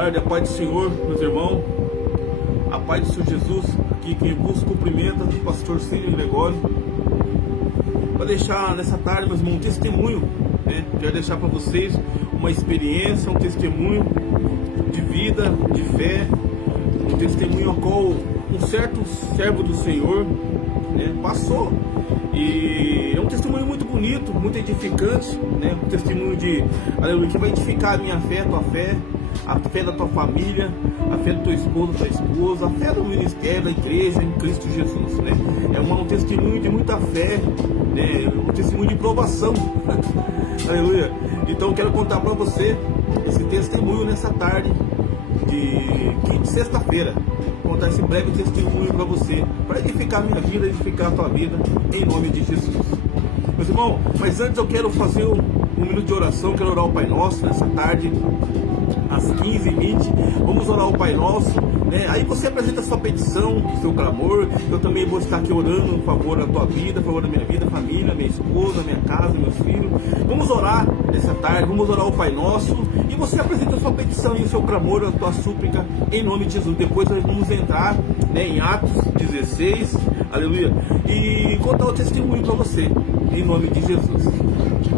tarde, a paz do Senhor, meus irmãos, a paz do Senhor Jesus. Aqui quem vos cumprimenta, o pastor Cílio Gregório, para deixar nessa tarde, meus irmãos, um testemunho, né? Quero deixar para vocês uma experiência, um testemunho de vida, de fé, um testemunho ao qual um certo servo do Senhor, né, passou. E é um testemunho muito bonito, muito edificante, né? Um testemunho de, aleluia, que vai edificar a minha fé, a fé da tua família, a fé do teu esposo, tua esposa, a fé do ministério, da igreja em Cristo Jesus, né? É um testemunho de muita fé, né? Um testemunho de provação, aleluia. Então eu quero contar para você esse testemunho nessa tarde de sexta-feira. Contar esse breve testemunho para você, para edificar a minha vida, edificar a tua vida, em nome de Jesus. Meus irmãos, mas antes eu quero fazer um minuto de oração. Quero orar o Pai Nosso nessa tarde, às 15h20. Vamos orar o Pai Nosso, né? Aí você apresenta a sua petição, o seu clamor. Eu também vou estar aqui orando em favor da tua vida, em favor da minha vida, família, minha esposa, minha casa, meus filhos. Vamos orar nessa tarde, vamos orar o Pai Nosso. E você apresenta a sua petição e o seu clamor, a tua súplica, em nome de Jesus. Depois nós vamos entrar, né, em Atos 16, aleluia, e contar o testemunho para você, em nome de Jesus.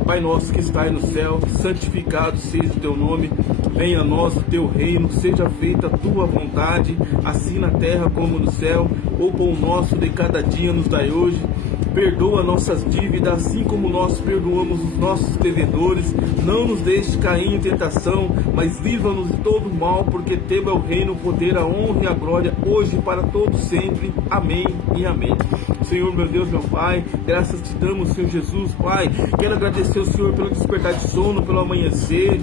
Pai nosso que está aí no céu, santificado seja o teu nome, venha a nós o teu reino, seja feita a tua vontade, assim na terra como no céu. O pão nosso de cada dia nos dai hoje. Perdoa nossas dívidas, assim como nós perdoamos os nossos devedores. Não nos deixe cair em tentação, mas livra-nos de todo mal, porque teu é o reino, o poder, a honra e a glória, hoje e para todos sempre. Amém e amém. Senhor, meu Deus, meu Pai, graças te damos, Senhor Jesus, Pai. Quero agradecer ao Senhor pelo despertar de sono, pelo amanhecer.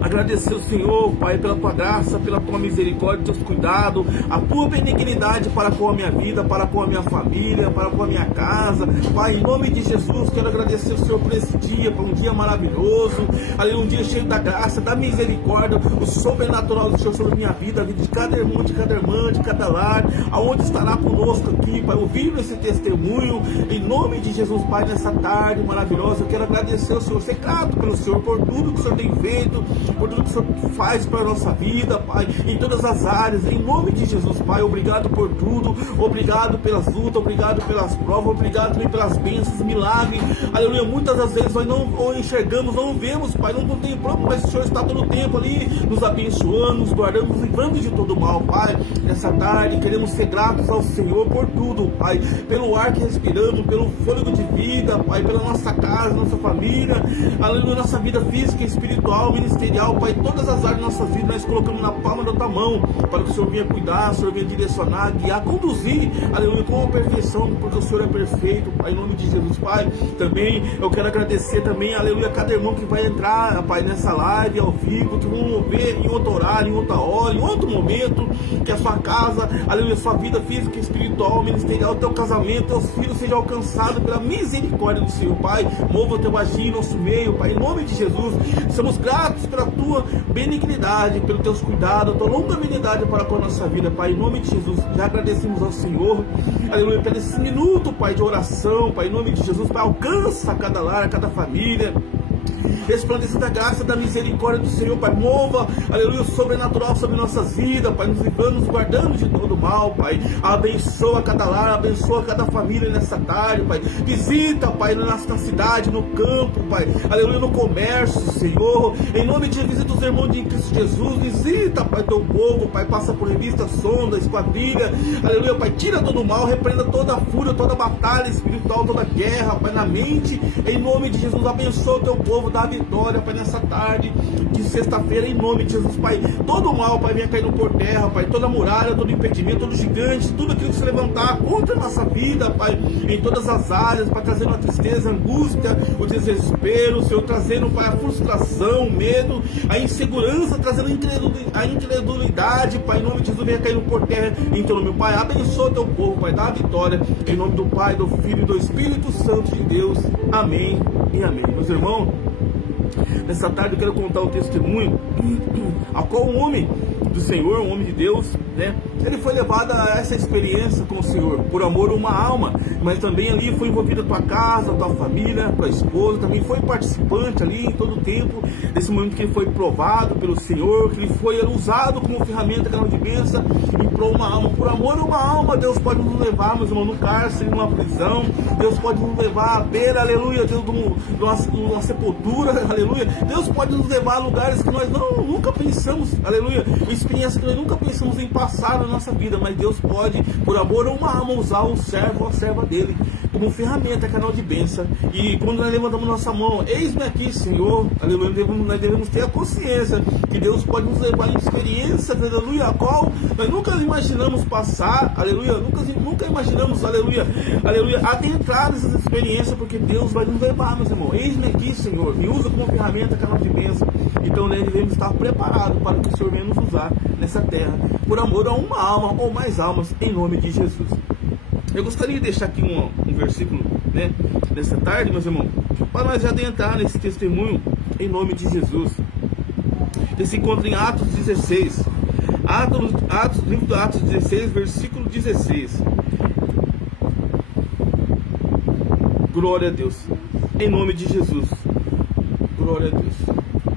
Agradecer ao Senhor, Pai, pela tua graça, pela tua misericórdia, teus cuidados, a tua benignidade para com a minha vida, para com a minha família, para com a minha casa. Pai, em nome de Jesus, quero agradecer ao Senhor por esse dia, por um dia maravilhoso, ali um dia cheio da graça, da misericórdia, o sobrenatural do Senhor sobre a minha vida, a vida de cada irmão, de cada irmã, de cada lar, aonde estará conosco aqui, Pai, ouvindo esse testemunho, em nome de Jesus, Pai, nessa tarde maravilhosa. Eu quero agradecer ao Senhor, ser grato pelo Senhor, por tudo que o Senhor tem feito, por tudo que o Senhor faz para a nossa vida, Pai, em todas as áreas, em nome de Jesus, Pai. Obrigado por tudo, obrigado pelas lutas, obrigado pelas provas, obrigado também pelas bênçãos, milagres, aleluia. Muitas das vezes nós não enxergamos, não vemos, Pai, não contemplamos, mas o Senhor está todo o tempo ali, nos abençoando, nos guardando, nos livrando de todo mal, Pai. Nessa tarde queremos ser gratos ao Senhor por tudo, Pai, pelo ar que respiramos, pelo fôlego de vida, Pai, pela nossa casa, nossa família, aleluia, nossa vida física, espiritual, ministerial, Pai, todas as áreas da nossa vida nós colocamos na palma da tua mão, para que o Senhor venha cuidar, o Senhor venha direcionar, guiar, conduzir, aleluia, com a perfeição, porque o Senhor é perfeito, Pai, em nome de Jesus, Pai. Também eu quero agradecer também, aleluia, a cada irmão que vai entrar, Pai, nessa live ao vivo, que vão ver em outro horário, em outra hora, em outro momento, que a sua casa, aleluia, sua vida física, espiritual, ministerial, teu casamento, teus filhos sejam alcançados pela misericórdia do Senhor, Pai. Mova o teu agir em nosso meio, Pai, em nome de Jesus. Somos gratos pela tua benignidade, pelos teus cuidados, a tua longanimidade para com a nossa vida, Pai, em nome de Jesus. Já agradecemos ao Senhor, aleluia, por esse minuto, Pai, de oração, Pai, em nome de Jesus, Pai, alcança cada lar, cada família, resplandeça da graça, da misericórdia do Senhor, Pai. Mova, aleluia, o sobrenatural sobre nossas vidas, Pai, nos livrando, nos guardando de todo mal, Pai. Abençoa cada lar, abençoa cada família nessa tarde, Pai. Visita, Pai, na cidade, no campo, Pai, aleluia, no comércio, Senhor, em nome de Jesus, visita os irmãos de Cristo Jesus, visita, Pai, teu povo, Pai, passa por revista, sonda, esquadrilha, aleluia, Pai, tira todo o mal, repreenda toda a fúria, toda a batalha espiritual, toda a guerra, Pai, na mente, em nome de Jesus. Abençoa o teu povo, dá vitória, Pai, nessa tarde de sexta-feira, em nome de Jesus, Pai. Todo o mal, Pai, venha caindo por terra, Pai, toda muralha, todo impedimento, todo gigante, tudo aquilo que se levantar contra a nossa vida, Pai, em todas as áreas, Pai, trazendo a tristeza, a angústia, o desespero, Senhor, trazendo, Pai, a frustração, o medo, a insegurança, trazendo a incredulidade, Pai, em nome de Jesus, venha caindo por terra, em teu nome, Pai. Abençoa teu povo, Pai, dá a vitória, em nome do Pai, do Filho e do Espírito Santo de Deus. Amém e amém. Meus irmãos, nessa tarde eu quero contar o testemunho a qual um homem do Senhor, um homem de Deus, né? Ele foi levado a essa experiência com o Senhor, por amor a uma alma, mas também ali foi envolvido a tua casa, a tua família, a tua esposa, também foi participante ali em todo o tempo, desse momento que ele foi provado pelo Senhor, que ele foi usado como ferramenta, canal de bênção, e por uma alma, por amor a uma alma. Deus pode nos levar, meus irmãos, no cárcere, numa prisão, Deus pode nos levar à beira, aleluia, Deus, numa sepultura, aleluia. Deus pode nos levar a lugares que nós nunca pensamos, aleluia, experiência que nós nunca pensamos em passar na nossa vida, mas Deus pode, por amor a uma alma, usar o servo ou a serva dele como ferramenta, canal de bênção. E quando nós levantamos nossa mão, eis-me aqui, Senhor, aleluia, nós devemos ter a consciência que Deus pode nos levar em experiência, aleluia, a qual nós nunca imaginamos passar, aleluia, nunca imaginamos, aleluia, adentrar nessas experiências, porque Deus vai nos levar, meus irmãos. Eis-me aqui, Senhor, me usa como ferramenta, canal de bênção. Então nós devemos estar preparados para que o Senhor venha nos usar nessa terra, por amor a uma alma ou mais almas, em nome de Jesus. Eu gostaria de deixar aqui um versículo, né, nessa tarde, meus irmãos, para nós adentrar nesse testemunho, em nome de Jesus. Ele se encontra em Atos 16, livro de Atos 16, versículo 16. Glória a Deus, em nome de Jesus. Glória a Deus,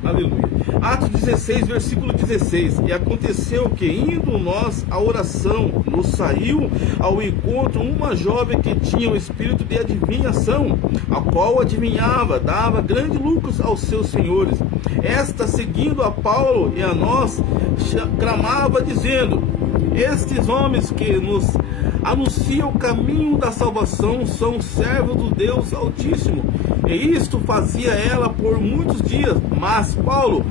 aleluia. Atos 16, versículo 16. E aconteceu que, indo nós à oração, nos saiu ao encontro uma jovem que tinha o espírito de adivinhação, a qual adivinhava, dava grande lucros aos seus senhores. Esta, seguindo a Paulo e a nós, clamava dizendo: estes homens que nos anunciam o caminho da salvação são servos do Deus Altíssimo. E isto fazia ela por muitos dias. Mas Paulo,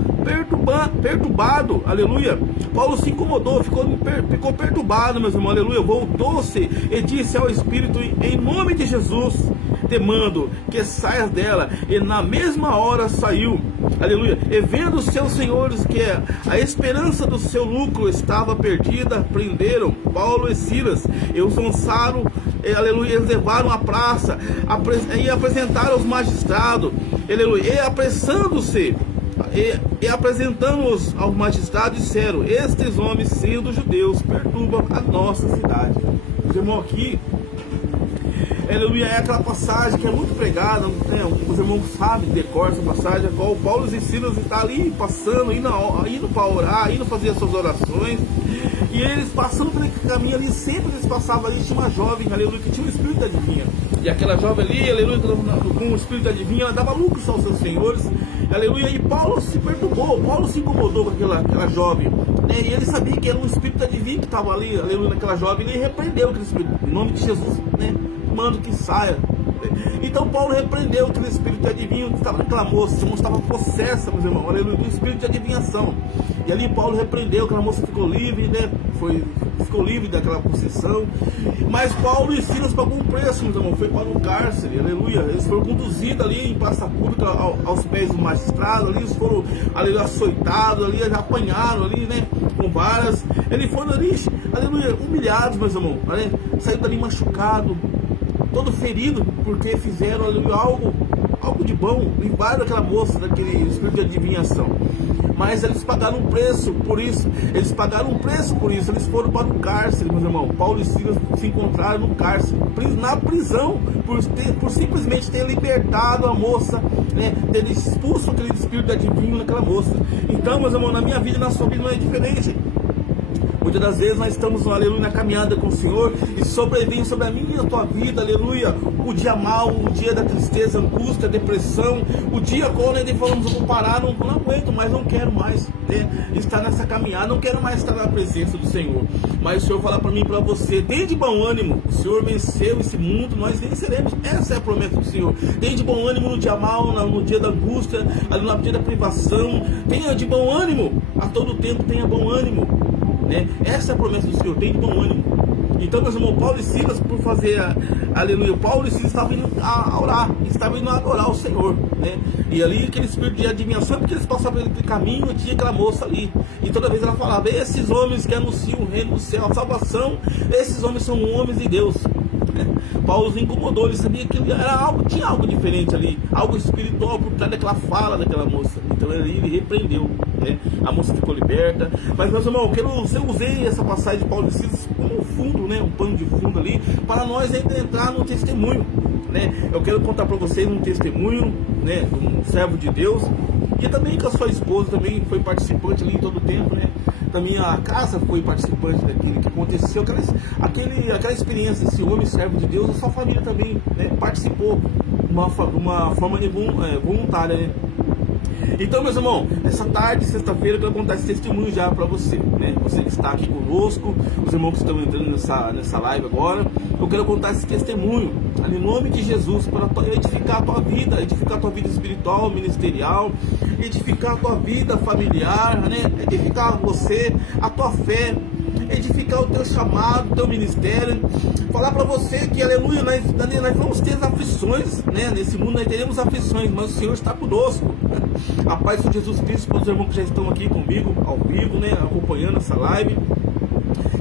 perturbado, aleluia, Paulo se incomodou, ficou perturbado, meus irmãos, aleluia, voltou-se e disse ao Espírito: em nome de Jesus, te mando que saias dela. E na mesma hora saiu, aleluia. E vendo os seus senhores que a esperança do seu lucro estava perdida, prenderam Paulo e Silas e os lançaram, aleluia, eles levaram à praça e apresentaram aos magistrados, aleluia, e apressando-se e apresentando-os aos magistrados, disseram: estes homens, sendo judeus, perturbam a nossa cidade. Os irmãos, aqui, aleluia, é aquela passagem que é muito pregada, né? Os irmãos sabem, decoram essa passagem, a qual Paulo e Silas estão ali passando, indo para orar, indo fazer as suas orações. E eles passando por aquele caminho ali, sempre eles passavam ali, tinha uma jovem, aleluia, que tinha um espírito de adivinha. E aquela jovem ali, aleluia, com o espírito de adivinha, ela dava lucros aos seus senhores, aleluia. E Paulo se perturbou, Paulo se incomodou com aquela jovem, né? E ele sabia que era um espírito de adivinha que estava ali, aleluia, naquela jovem. Ele repreendeu aquele espírito, em nome de Jesus, né? Mando que saia. Então Paulo repreendeu aquele espírito de adivinho que estava naquela moça. Essa moça estava possessa, meus irmãos, aleluia, do espírito de adivinhação. E ali Paulo repreendeu, aquela moça ficou livre, né? Ficou livre daquela possessão. Mas Paulo e Silas pagou um preço, meus irmãos, foi para o cárcere, aleluia. Eles foram conduzidos ali em praça pública aos pés do magistrado, ali eles foram, aleluia, açoitados, ali já apanharam ali, né? Com varas. Eles foram ali, aleluia, humilhados, meus irmãos, né? Saíram dali machucado, todo ferido, porque fizeram ali algo de bom, livraram aquela moça daquele espírito de adivinhação. Mas eles pagaram um preço por isso, eles foram para o cárcere, meus irmãos. Paulo e Silas se encontraram no cárcere, na prisão, por simplesmente ter libertado a moça, né, ter expulso aquele espírito de adivinho naquela moça. Então, meus irmãos, na minha vida e na sua vida não é diferente. Muitas das vezes nós estamos, aleluia, na caminhada com o Senhor e sobrevém sobre a minha e a tua vida, aleluia, o dia mau, o dia da tristeza, angústia, depressão, o dia quando nós falamos: eu vou parar, não aguento mais, não quero mais, né, estar nessa caminhada, não quero mais estar na presença do Senhor. Mas o Senhor fala para mim e para você: tem de bom ânimo, o Senhor venceu esse mundo, nós venceremos. Essa é a promessa do Senhor. Tem de bom ânimo no dia mau, no dia da angústia, no dia da privação. Tenha de bom ânimo, a todo tempo tenha bom ânimo, né? Essa é a promessa do Senhor, tem de bom ânimo. Então, meus irmãos, Paulo e Silas, por fazer, aleluia, Paulo e Silas estavam indo a orar, estavam indo a adorar o Senhor, né? E ali, aquele espírito de adivinhação, porque eles passavam pelo caminho, tinha aquela moça ali. E toda vez ela falava: esses homens que anunciam o reino do céu, a salvação, esses homens são homens de Deus. Paulo se incomodou, ele sabia que tinha algo diferente ali, algo espiritual por trás daquela fala daquela moça. Então ele repreendeu, né? A moça ficou liberta. Mas, meus irmãos, eu usei essa passagem de Paulo de Silas como um fundo, né? Um pano de fundo ali, para nós ainda entrar no testemunho, né? Eu quero contar para vocês um testemunho, né? De um servo de Deus, e também que a sua esposa também foi participante ali em todo o tempo, né? Também a casa foi participante daquilo que aconteceu, aquela experiência, esse homem servo de Deus, a sua família também, né, participou de uma forma voluntária, né? Então, meus irmãos, essa tarde, sexta-feira, eu quero contar esse testemunho já para você, né? Você que está aqui conosco, os irmãos que estão entrando nessa live agora, eu quero contar esse testemunho, em nome de Jesus, para edificar a tua vida espiritual, ministerial, edificar a tua vida familiar, né? Edificar você, a tua fé, edificar o teu chamado, o teu ministério, falar para você que, aleluia, nós vamos ter aflições, né? Nesse mundo nós teremos aflições, mas o Senhor está conosco. A paz de Jesus Cristo para os irmãos que já estão aqui comigo, ao vivo, né? Acompanhando essa live.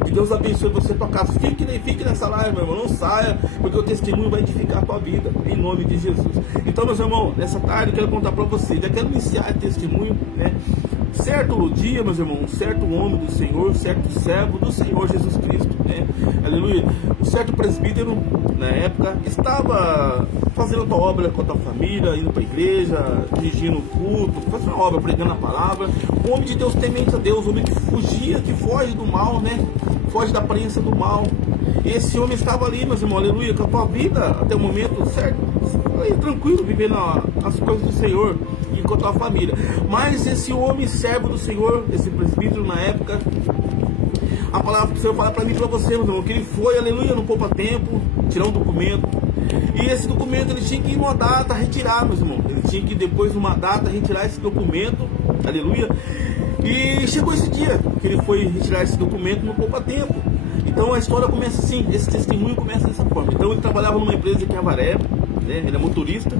Que Deus abençoe você, tua casa. Fique nessa live, meu irmão. Não saia, porque o testemunho vai edificar a tua vida, em nome de Jesus. Então, meus irmãos, nessa tarde eu quero contar para vocês. Já quero iniciar esse testemunho, né? Certo dia, meus irmãos, certo homem do Senhor, certo servo do Senhor Jesus Cristo, né? Aleluia. Um certo presbítero, na época, estava fazendo a tua obra com a tua família, indo para a igreja, dirigindo o culto, fazendo a obra, pregando a palavra. Um homem de Deus temente a Deus, um homem que foge do mal, né? Foge da aparência do mal. Esse homem estava ali, meus irmãos, aleluia, com a tua vida até o momento, certo? Aí, tranquilo, vivendo as coisas do Senhor e com a tua família. Mas esse homem servo do Senhor, esse presbítero na época, a palavra do Senhor fala para mim e para você, meu irmão, que ele foi, aleluia, no poupa-tempo, tirar um documento. E esse documento ele tinha que ir numa data retirar, meus irmãos. Ele tinha que depois, numa data, retirar esse documento, aleluia. E chegou esse dia que ele foi retirar esse documento no poupa-tempo. Então a história começa assim, esse testemunho começa dessa forma. Então ele trabalhava numa empresa aqui em Avaré, né? Ele é motorista.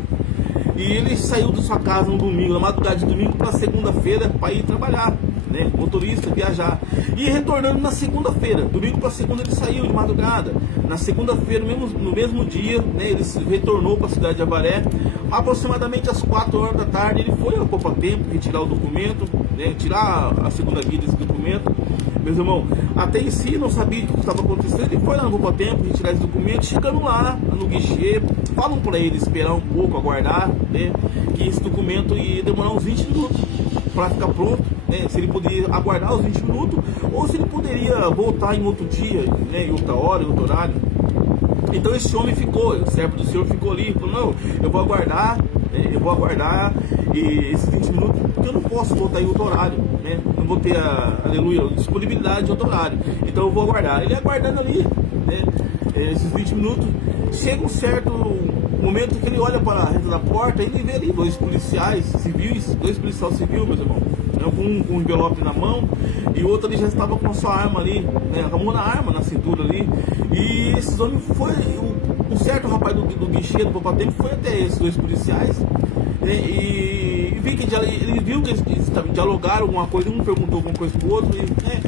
E ele saiu de sua casa no domingo, na madrugada de domingo para segunda-feira, para ir trabalhar, né? Motorista, viajar. E retornando na segunda-feira, domingo para segunda ele saiu de madrugada. Na segunda-feira, no mesmo dia, né, ele retornou para a cidade de Avaré. Aproximadamente às 4 horas da tarde, ele foi ao poupa-tempo retirar o documento, né, tirar a segunda guia desse documento. Meus irmãos, até em si não sabia o que estava acontecendo. Ele foi lá no poupa-tempo retirar esse documento. Chegando lá no guichê, falam para ele esperar um pouco, aguardar, né, que esse documento ia demorar uns 20 minutos para ficar pronto, né, se ele poderia aguardar os 20 minutos ou se ele poderia voltar em outro dia, né, em outra hora, em outro horário. Então esse homem ficou, o servo do Senhor ficou ali, falou: não, eu vou aguardar e esses 20 minutos, porque eu não posso voltar em outro horário, né? Não vou ter aleluia, disponibilidade de outro horário, então eu vou aguardar. Ele aguardando ali, né, esses 20 minutos, chega um certo momento que ele olha para a reta da porta e ele vê ali dois policiais civis, meus irmãos, com um envelope na mão, e o outro ali já estava com a sua arma ali, né, armou na arma na cintura ali. E esses homens foi, um certo rapaz do guichê do poupa-tempo foi até esses dois policiais, né, e ele viu que eles dialogaram alguma coisa, um perguntou alguma coisa pro outro, né,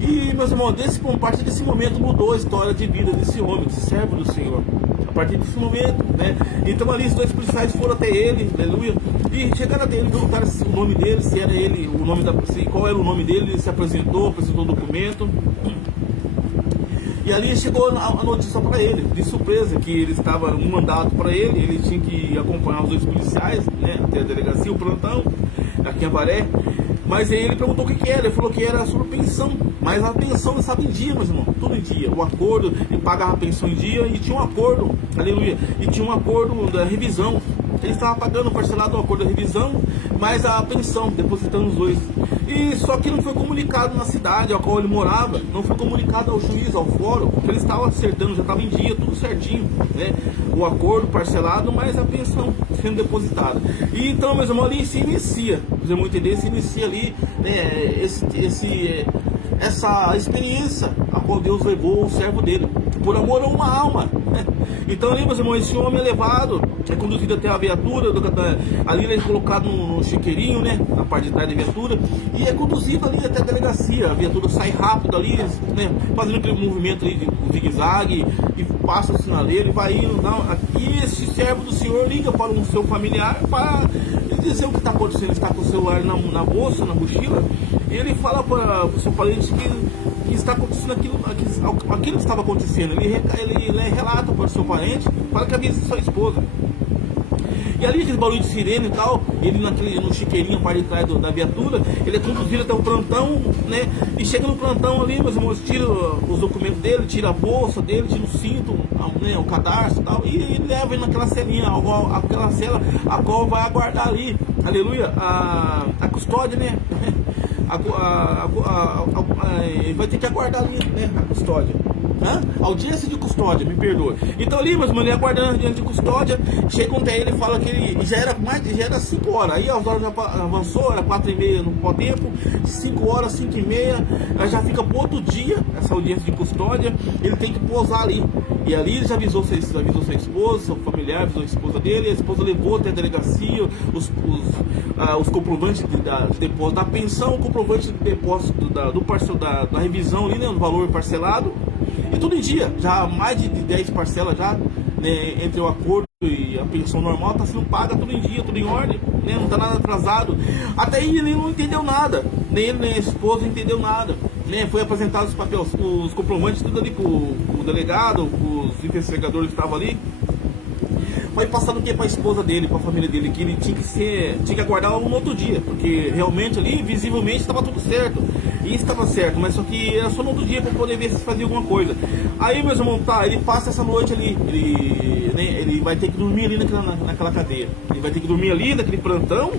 e meus irmãos, a partir desse momento mudou a história de vida desse homem, desse servo do Senhor. A partir desse momento, né? Então ali os dois policiais foram até ele, aleluia, e chegaram até ele, perguntaram o nome dele, se era ele, qual era o nome dele, ele se apresentou o documento. E ali chegou a notícia para ele, de surpresa, que ele estava um mandato para ele tinha que acompanhar os dois policiais, né, até a delegacia, o plantão, aqui em Avaré. Mas aí ele perguntou o que era, ele falou que era sobre pensão, mas a pensão não estava em dia, meus irmãos, tudo em dia. O acordo, ele pagava a pensão em dia e tinha um acordo, aleluia, e tinha um acordo da revisão. Ele estava pagando parcelado o acordo da revisão, mas a pensão, depositando os dois. E só que não foi comunicado na cidade ao qual ele morava, não foi comunicado ao juiz, ao fórum, porque ele estava acertando, já estava em dia, tudo certinho, né? O acordo parcelado, mas a pensão sendo depositada. E então, meus irmãos, ali se inicia, vocês vão entender, se inicia ali, né, essa experiência a qual Deus levou o servo dele, por amor a uma alma, né? Então ali, meus irmãos, esse homem é levado, é conduzido até a viatura, ali ele é colocado no chiqueirinho, né, na parte de trás da viatura, e é conduzido ali até a delegacia. A viatura sai rápido ali, né, fazendo aquele movimento ali de zigue-zague, e passa o sinaleiro e vai indo. E esse servo do Senhor liga para um seu familiar para dizer o que está acontecendo, ele está com o celular na bolsa, na mochila, e ele fala para o seu parente que está acontecendo aquilo que estava acontecendo. Ele relata para o seu parente, fala que havia sido sua esposa. E ali aquele barulho de sirene e tal, ele no chiqueirinho, parte de trás da viatura, ele é conduzido até o plantão, né? E chega no plantão ali, meus irmãos, tira os documentos dele, tira a bolsa dele, tira o cinto, né, o cadarço e tal, e leva ele naquela celinha, aquela cela, a qual vai aguardar ali, aleluia, a custódia, né? Ele vai ter que aguardar ali, né, a custódia. Audiência de custódia, me perdoa. Então ali, mas ele aguardando diante de custódia, chega até ele e fala que ele já era 5 horas. Aí as horas já avançou, era 4h30 no pó tempo, 5 horas, 5h30, aí já fica pro outro dia essa audiência de custódia, ele tem que pousar ali. E ali ele já avisou sua esposa, seu familiar, avisou a esposa dele, a esposa levou até a delegacia os comprovantes de depósito da pensão, o comprovante de depósito da revisão ali, né, no valor parcelado. E tudo em dia, já mais de 10 parcelas já, né, entre o acordo e a pensão normal, está sendo paga tudo em dia, tudo em ordem, né, não está nada atrasado. Até aí ele não entendeu nada, nem ele nem a esposa entendeu nada, né, foi apresentado os papéis, os comprovantes, tudo ali pro delegado, os investigadores que estavam ali. Foi passando o que para a esposa dele, para a família dele, que ele tinha que aguardar um outro dia, porque realmente ali, visivelmente, estava tudo certo. E estava certo, mas só que era só no outro dia para poder ver se fazia alguma coisa. Aí, meus irmãos, ele passa essa noite ali, ele vai ter que dormir ali naquela cadeia. Ele vai ter que dormir ali, naquele plantão,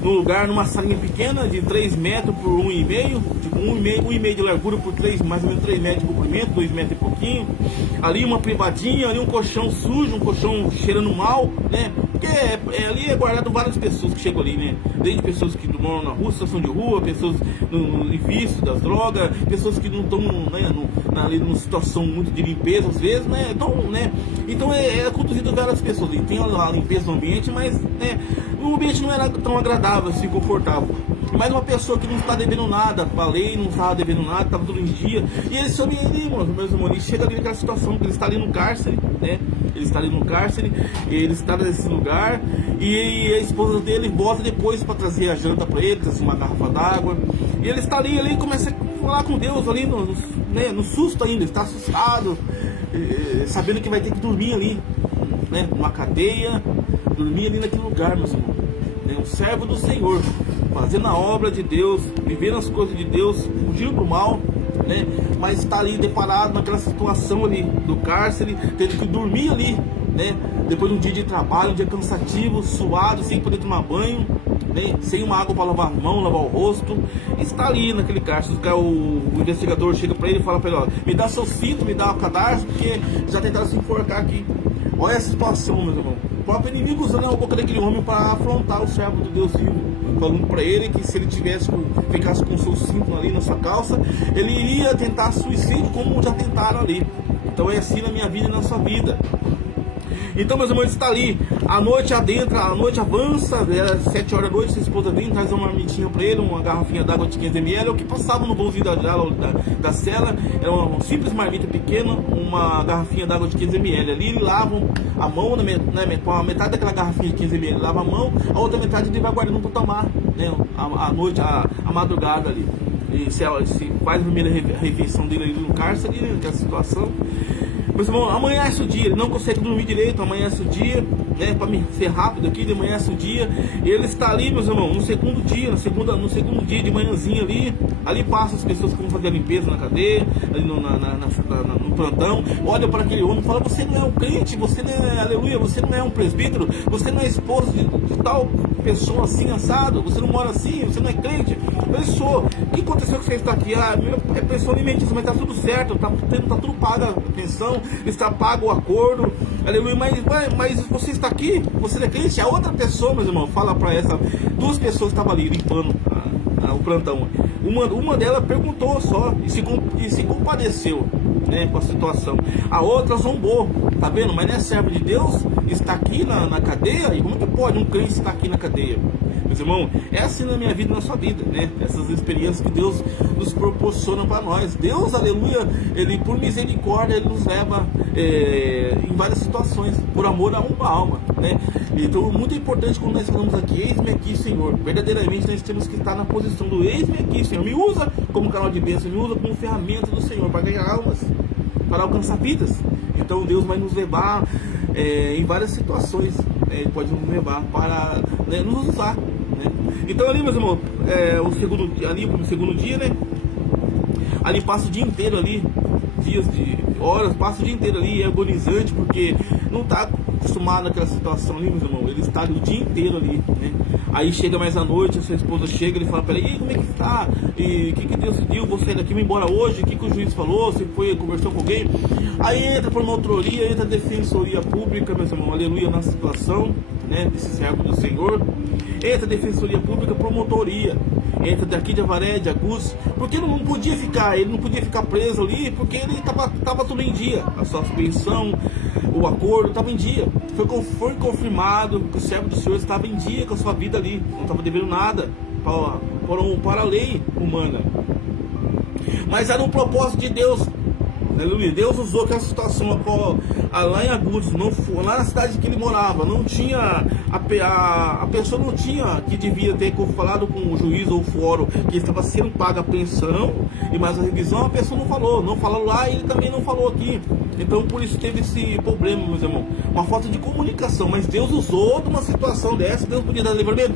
num lugar, numa salinha pequena, de 3 metros por 1,5, tipo 1,5 de largura por 3, mais ou menos 3 metros de comprimento, 2 metros e pouquinho. Ali uma privadinha, ali um colchão sujo, um colchão cheirando mal, né? Porque ali é guardado várias pessoas que chegam ali, né? Desde pessoas que moram na rua, situação de rua, pessoas no vício das drogas, pessoas que não estão, né, ali numa situação muito de limpeza às vezes, né? Então é conduzido várias pessoas. E tem a limpeza do ambiente, mas né, o ambiente não era tão agradável, assim, confortável. Mas uma pessoa que não está devendo nada para a lei, não estava devendo nada, estava tudo em dia. E ele soube ali, meus irmãos, ele chega ali naquela situação que ele está ali no cárcere, né? Ele está ali no cárcere, ele está nesse lugar, e a esposa dele volta depois para trazer a janta para ele, trazer uma garrafa d'água. E ele está ali e começa a falar com Deus ali, no susto ainda, ele está assustado, sabendo que vai ter que dormir ali, né? Numa cadeia, dormir ali naquele lugar, meus irmãos. Um servo do Senhor, fazendo a obra de Deus, vivendo as coisas de Deus, fugindo do mal, né? Mas está ali deparado naquela situação ali do cárcere, tendo que dormir ali, né? Depois de um dia de trabalho, um dia cansativo, suado, sem poder tomar banho, né? Sem uma água para lavar a mão, lavar o rosto, está ali naquele cárcere. O investigador chega para ele e fala para ele: ó, me dá seu cinto, me dá o cadarço, porque já tentaram se enforcar aqui. Olha a situação, meus irmãos. O próprio inimigo usando a boca daquele homem para afrontar o servo do Deus vivo, falando para ele que se ele ficasse com o seu cinto ali na sua calça, ele iria tentar suicídio, como já tentaram ali. Então é assim na minha vida e na sua vida. Então, meus irmãos, está ali, a noite adentra, a noite avança, era 7 horas da noite, sua esposa vem, traz uma marmitinha para ele, uma garrafinha d'água de 15 ml, é o que passava no bolsinho da cela, era uma simples marmita pequena, uma garrafinha d'água de 15 ml. Ali ele lava a mão, com a metade daquela garrafinha de 15 ml, lava a mão, a outra metade ele vai guardando para tomar, né, a noite, a madrugada ali. E se faz a primeira refeição dele ali no cárcere, né, naquela situação. Mas, irmão, amanhece o dia, ele não consegue dormir direito, amanhece o dia, né, para me ser rápido aqui, amanhece o dia, ele está ali, meus irmãos, no segundo dia, no segundo dia de manhãzinha ali passa as pessoas que vão fazer a limpeza na cadeia, ali no plantão, olha para aquele homem e fala: você não é um crente, você não é, aleluia, você não é um presbítero, você não é esposo de tal pessoa assim, assado, você não mora assim, você não é crente. Eu sou. O que aconteceu que você está aqui? É pensão alimentícia, mas está tudo certo, tá tudo pago a pensão, está pago o acordo, aleluia, mas você está aqui, você é crente. A outra pessoa, meus irmãos, fala para duas pessoas que estavam ali limpando o plantão. Uma delas perguntou só e se compadeceu, né, com a situação. A outra zombou, tá vendo? Mas não é servo de Deus, está aqui na cadeia. E como que pode um crente estar aqui na cadeia? Meus irmãos, é assim na minha vida e na sua vida, né? Essas experiências que Deus nos proporciona para nós. Deus, aleluia, ele por misericórdia, ele nos leva em várias situações, por amor a uma alma, né? Então, muito importante quando nós falamos aqui, eis-me aqui, Senhor. Verdadeiramente nós temos que estar na posição do eis-me aqui, Senhor. Me usa como canal de bênção, me usa como ferramenta do Senhor para ganhar almas, para alcançar vidas. Então Deus vai nos levar em várias situações, Ele pode nos levar para, né, nos usar, né? Então ali, meus irmãos, o segundo dia, né? Ali passa o dia inteiro ali, horas, passa o dia inteiro ali, é agonizante, porque não está acostumado naquela situação ali, meus irmãos. Ele está ali o dia inteiro ali, né? Aí chega mais à noite, a sua esposa chega, ele fala para ele: e como é que está? E o que Deus decidiu? Vou sair daqui, vou embora hoje? O que o juiz falou? Você conversou com alguém? Aí entra promotoria, entra defensoria pública, meus irmãos, aleluia, na situação, né, desse servo do Senhor. Entra defensoria pública, promotoria, entra daqui de Avaré, de Augusto, porque ele não podia ficar preso ali, porque ele estava tudo em dia, a sua pensão, o acordo estava em dia. Foi confirmado que o servo do Senhor estava em dia com a sua vida ali, não estava devendo nada para a lei humana, mas era um propósito de Deus. Aleluia. Deus usou aquela situação lá em Agudos, lá na cidade que ele morava, não tinha a pessoa não tinha, que devia ter falado com o juiz ou o fórum que estava sendo paga a pensão e mais a revisão. A pessoa não falou lá, e ele também não falou aqui. Então por isso teve esse problema, meus irmãos, uma falta de comunicação. Mas Deus usou de uma situação dessa. Deus podia dar livramento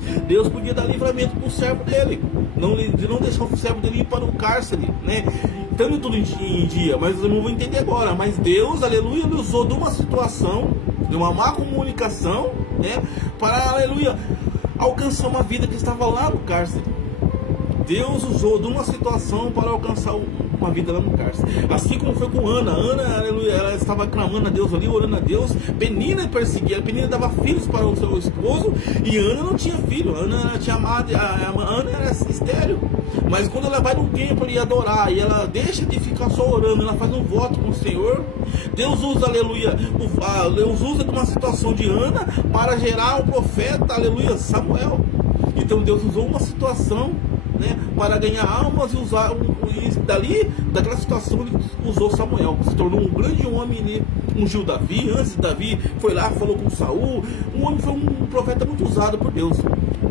para o servo dele, não deixar o servo dele ir para o cárcere, né? Estando tudo em dia, mas eu não vou entender agora. Mas Deus, aleluia, ele usou de uma situação, de uma má comunicação, né, para, aleluia, alcançar uma vida que estava lá no cárcere. Deus usou de uma situação para alcançar uma vida lá no cárcere. Assim como foi com Ana. Ana, aleluia, ela estava clamando a Deus ali, orando a Deus. Penina perseguia, Penina dava filhos para o seu esposo, e Ana não tinha filho. Ana tinha amado, Ana era estéril. Mas quando ela vai no templo e adorar, e ela deixa de ficar só orando, ela faz um voto com o Senhor, Deus usa, aleluia, Deus usa de uma situação de Ana para gerar o profeta, aleluia, Samuel. Então Deus usou uma situação, né, para ganhar almas, e daquela situação ele usou Samuel, se tornou um grande homem, ele ungiu Davi. Antes de Davi foi lá, falou com Saul. Foi um profeta muito usado por Deus,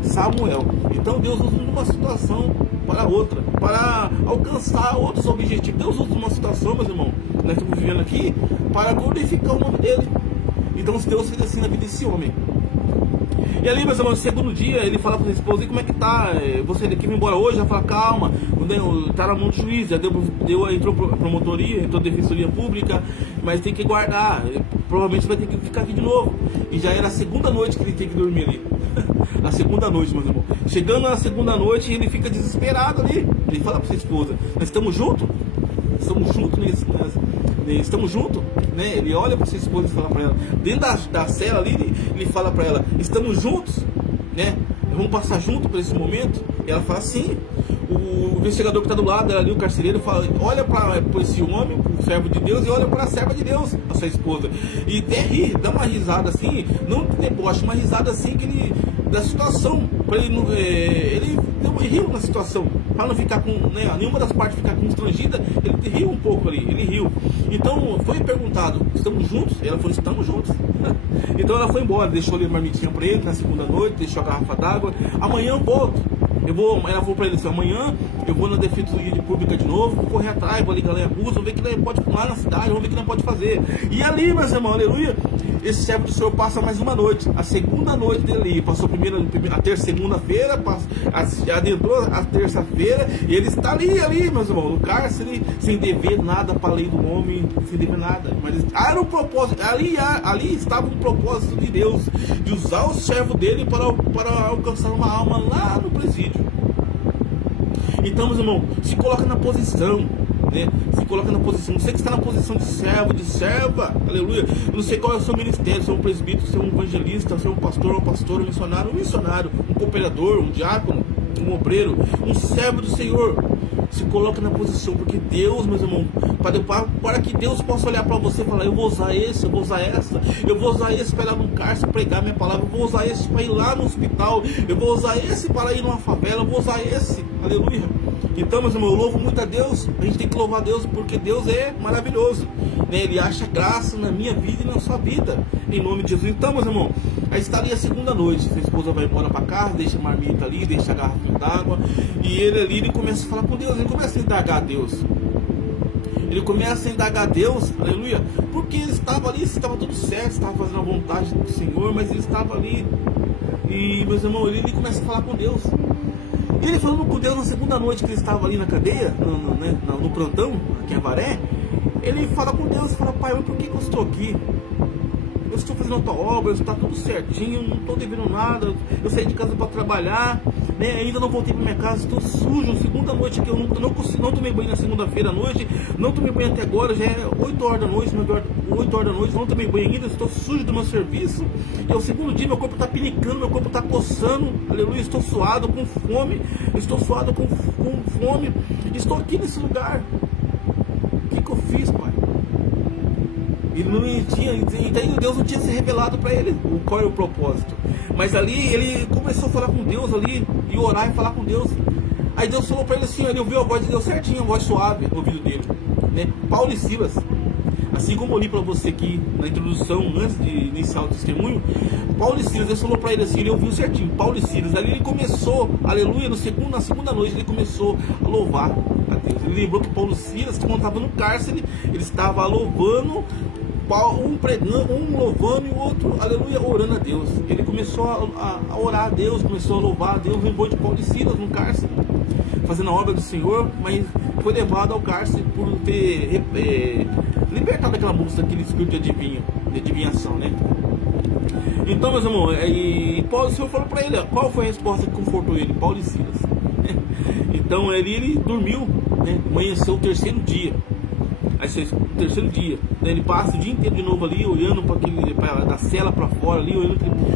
Samuel. Então Deus usa uma situação para outra, para alcançar outros objetivos. Deus usa uma situação, meus irmãos, nós estamos vivendo aqui, para glorificar o nome dele. Então Deus fez assim na vida desse homem. E ali, meus irmãos, no segundo dia, ele fala para a esposa: e como é que tá? Você daqui vai embora hoje? Ela fala: calma, tá na mão do juiz, já entrou promotoria, entrou defensoria pública, mas tem que guardar, provavelmente vai ter que ficar aqui de novo. E já era a segunda noite que ele tem que dormir ali. A segunda noite, meus irmãos. Chegando na segunda noite, ele fica desesperado ali. Ele fala para sua esposa: nós estamos juntos? Estamos juntos estamos juntos, né? Ele olha para sua esposa e fala para ela, dentro da cela ali, ele fala para ela: estamos juntos, né? Vamos passar junto por esse momento? E ela fala: sim. O investigador que está do lado dela ali, o carcereiro, fala, olha para esse homem, o servo de Deus, e olha para a serva de Deus, a sua esposa, e até ri, dá uma risada assim, não de deboche, uma risada assim que ele, da situação, para ele riu na situação, para não ficar com, né, nenhuma das partes ficar constrangida. Ele riu um pouco ali, ele riu. Então foi perguntado: estamos juntos? Ela falou: estamos juntos. Então ela foi embora, deixou ali a marmitinha para ele na segunda noite, deixou a garrafa d'água. Amanhã eu volto. Ela falou para ele assim: amanhã eu vou na defensoria pública de novo, vou correr atrás, vou ligar lá em Augusto, vamos ver o que nós pode lá na cidade, vamos ver o que nós pode fazer. E ali, meus irmãos, aleluia, esse servo do Senhor passa mais uma noite, a segunda noite dele, passou a segunda-feira, adentrou a terça-feira, e ele está ali, meus irmãos, no cárcere, sem dever nada para a lei do homem, sem dever nada. Mas era um propósito, ali estava um propósito de Deus, de usar o servo dele para alcançar uma alma lá no presídio. Então, meus irmãos, se coloca na posição, né? Se coloca na posição. Você que está na posição de servo, de serva, aleluia. Eu não sei qual é o seu ministério, se é um presbítero, se é um evangelista, se é um pastor, um missionário, um cooperador, um diácono, um obreiro, um servo do Senhor. Se coloca na posição, porque Deus, meus irmãos, para que Deus possa olhar para você e falar: eu vou usar esse, eu vou usar essa, eu vou usar esse para ir lá no cárcere pregar minha palavra, eu vou usar esse para ir lá no hospital, eu vou usar esse para ir numa favela, eu vou usar esse, aleluia, Então, meus irmãos, eu louvo muito a Deus. A gente tem que louvar a Deus porque Deus é maravilhoso, né? Ele acha graça na minha vida e na sua vida, em nome de Jesus. Então, meus irmãos, aí está ali a segunda noite. Sua esposa vai embora para casa, deixa a marmita ali, deixa a garrafa d'água, e ele ali, ele começa a falar com Deus, ele começa a indagar a Deus. Ele começa a indagar a Deus, aleluia, porque ele estava ali, estava tudo certo, estava fazendo a vontade do Senhor, mas ele estava ali. E, meus irmãos, ele começa a falar com Deus. E ele falando com Deus na segunda noite que ele estava ali na cadeia, no plantão, aqui em Avaré, ele fala com Deus, fala: Pai, mas por que eu estou aqui? Eu estou fazendo a tua obra, está tudo certinho, não estou devendo nada, eu saí de casa para trabalhar, né? Ainda não voltei para minha casa, estou sujo. Segunda noite que eu não tomei banho na segunda-feira à noite, não tomei banho até agora, já é 8 horas da noite, 8 horas da noite, não tomei banho ainda, estou sujo do meu serviço. É o segundo dia, meu corpo está pinicando, meu corpo está coçando, aleluia, estou suado, com fome, estou aqui nesse lugar. O que eu fiz, Pai? Ele não tinha, então Deus não tinha se revelado para ele qual é o propósito. Mas ali ele começou a falar com Deus ali, e orar e falar com Deus. Aí Deus falou para ele assim, ele ouviu a voz de Deus certinho, a voz suave no ouvido dele, né? Paulo e Silas, assim como eu li para você aqui na introdução, antes de iniciar o testemunho, Paulo e Silas, Deus falou para ele assim, ele ouviu certinho, Paulo e Silas. Ali ele começou, aleluia, na segunda noite ele começou a louvar a Deus. Ele lembrou que Paulo e Silas, que estavam no cárcere, ele estava louvando, um pregando, um louvando e o outro, aleluia, orando a Deus. Ele começou a orar a Deus, começou a louvar a Deus. Lembrou de Paulo e Silas no cárcere, fazendo a obra do Senhor, mas foi levado ao cárcere por ter libertado aquela moça, aquele espírito de adivinhação, né? Então, meus irmãos, o Senhor falou para ele, qual foi a resposta que confortou ele? Paulo e Silas. Então ele dormiu, né? Amanheceu o terceiro dia. Aí o terceiro dia, né, ele passa o dia inteiro de novo ali, olhando para da cela para fora ali,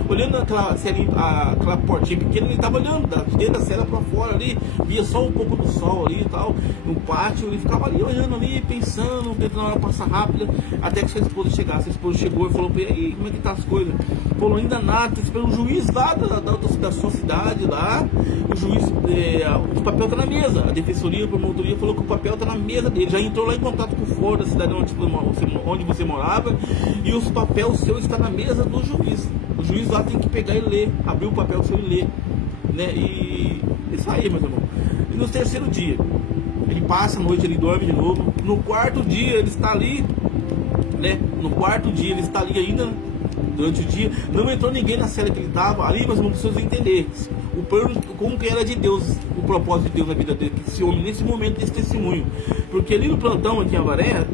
olhando aquela celinha, aquela portinha pequena, ele estava olhando dentro da cela para fora ali, via só um pouco do sol ali e tal, no pátio, ele ficava ali olhando ali, pensando, tentando a hora passar rápida, até que sua esposa chegasse. Sua esposa chegou e falou para ele: como é que tá as coisas? Falou: ainda nada, tô esperando o juiz lá da sua cidade lá, o juiz, o papel tá na mesa, a defensoria, a promotoria falou que o papel tá na mesa dele, já entrou lá em contato com fora da cidade onde você morava, e o papel seu está na mesa do juiz. O juiz lá tem que pegar e ler, abrir o papel seu e ler, né? E isso aí, meus irmãos. E no terceiro dia, ele passa a noite, ele dorme de novo. No quarto dia, ele está ali, né? No quarto dia, ele está ali ainda. Durante o dia, não entrou ninguém na cela que ele estava ali, mas não precisa entender como que era de Deus, o propósito de Deus na vida dele, esse homem, nesse momento desse testemunho. Porque ali no plantão, aqui em Avaré,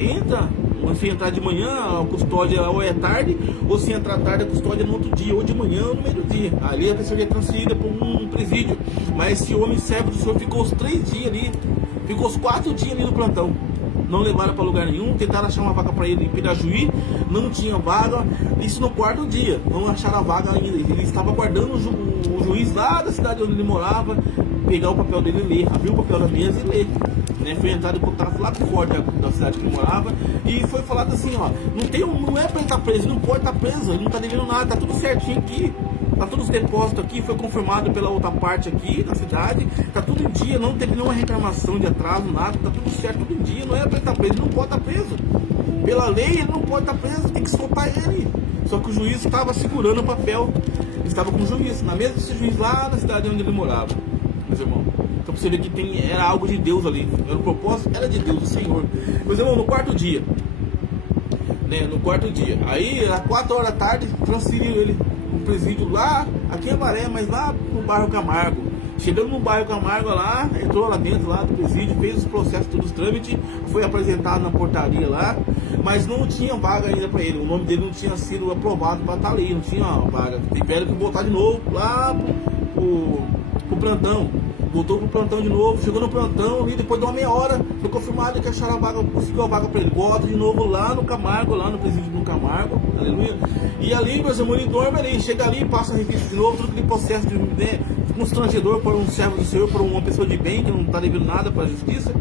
se entrar de manhã, a custódia ou é tarde, ou se entrar tarde, a custódia no outro dia, ou de manhã ou no meio do dia. Ali a pessoa é transferida para um presídio. Mas esse homem servo do Senhor ficou os 3 dias ali, ficou os 4 dias ali no plantão. Não levaram para lugar nenhum, tentaram achar uma vaga para ele em Pirajuí, não tinha vaga. Isso no quarto dia, não acharam a vaga ainda. Ele estava aguardando o juiz lá da cidade onde ele morava pegar o papel dele e ler, abrir o papel da mesa e ler, né? Foi entrado em contato lá com o forte da cidade que ele morava e foi falado assim: ó, não é para ele estar preso, ele não pode estar preso, ele não está devendo nada, tá tudo certinho aqui. Tá todos os depósitos aqui, foi confirmado pela outra parte aqui da cidade, tá tudo em dia, não teve nenhuma reclamação de atraso, nada, tá tudo certo, tudo em dia, não é para ele estar preso, ele não pode estar preso. Pela lei ele não pode estar preso, tem que soltar ele. Só que o juiz estava segurando o papel, estava com o juiz, na mesa desse juiz lá na cidade onde ele morava, meus irmãos. Então pra você ver que era algo de Deus ali, era o propósito, era de Deus, do Senhor. Meus irmãos, no quarto dia, né, aí às 4 horas da tarde, transferiram ele o presídio lá, aqui em Avaré, mas lá no bairro Camargo. Chegando no bairro Camargo lá, entrou lá dentro lá do presídio, fez os processos, todos os trâmites, foi apresentado na portaria lá, mas não tinha vaga ainda para ele, o nome dele não tinha sido aprovado para estar ali, não tinha vaga. Tiveram que voltar de novo lá pro plantão. Voltou pro plantão de novo, chegou no plantão e depois de uma meia hora foi confirmado que acharam a vaga, conseguiu a vaga para ele. Volta de novo lá no Camargo, lá no presídio do Camargo, aleluia. E ali, meus irmãos, ele dorme ali, chega ali, passa a registro de novo, tudo aquele processo de, né, constrangedor para um servo do Senhor, para uma pessoa de bem que não está devendo nada para a justiça.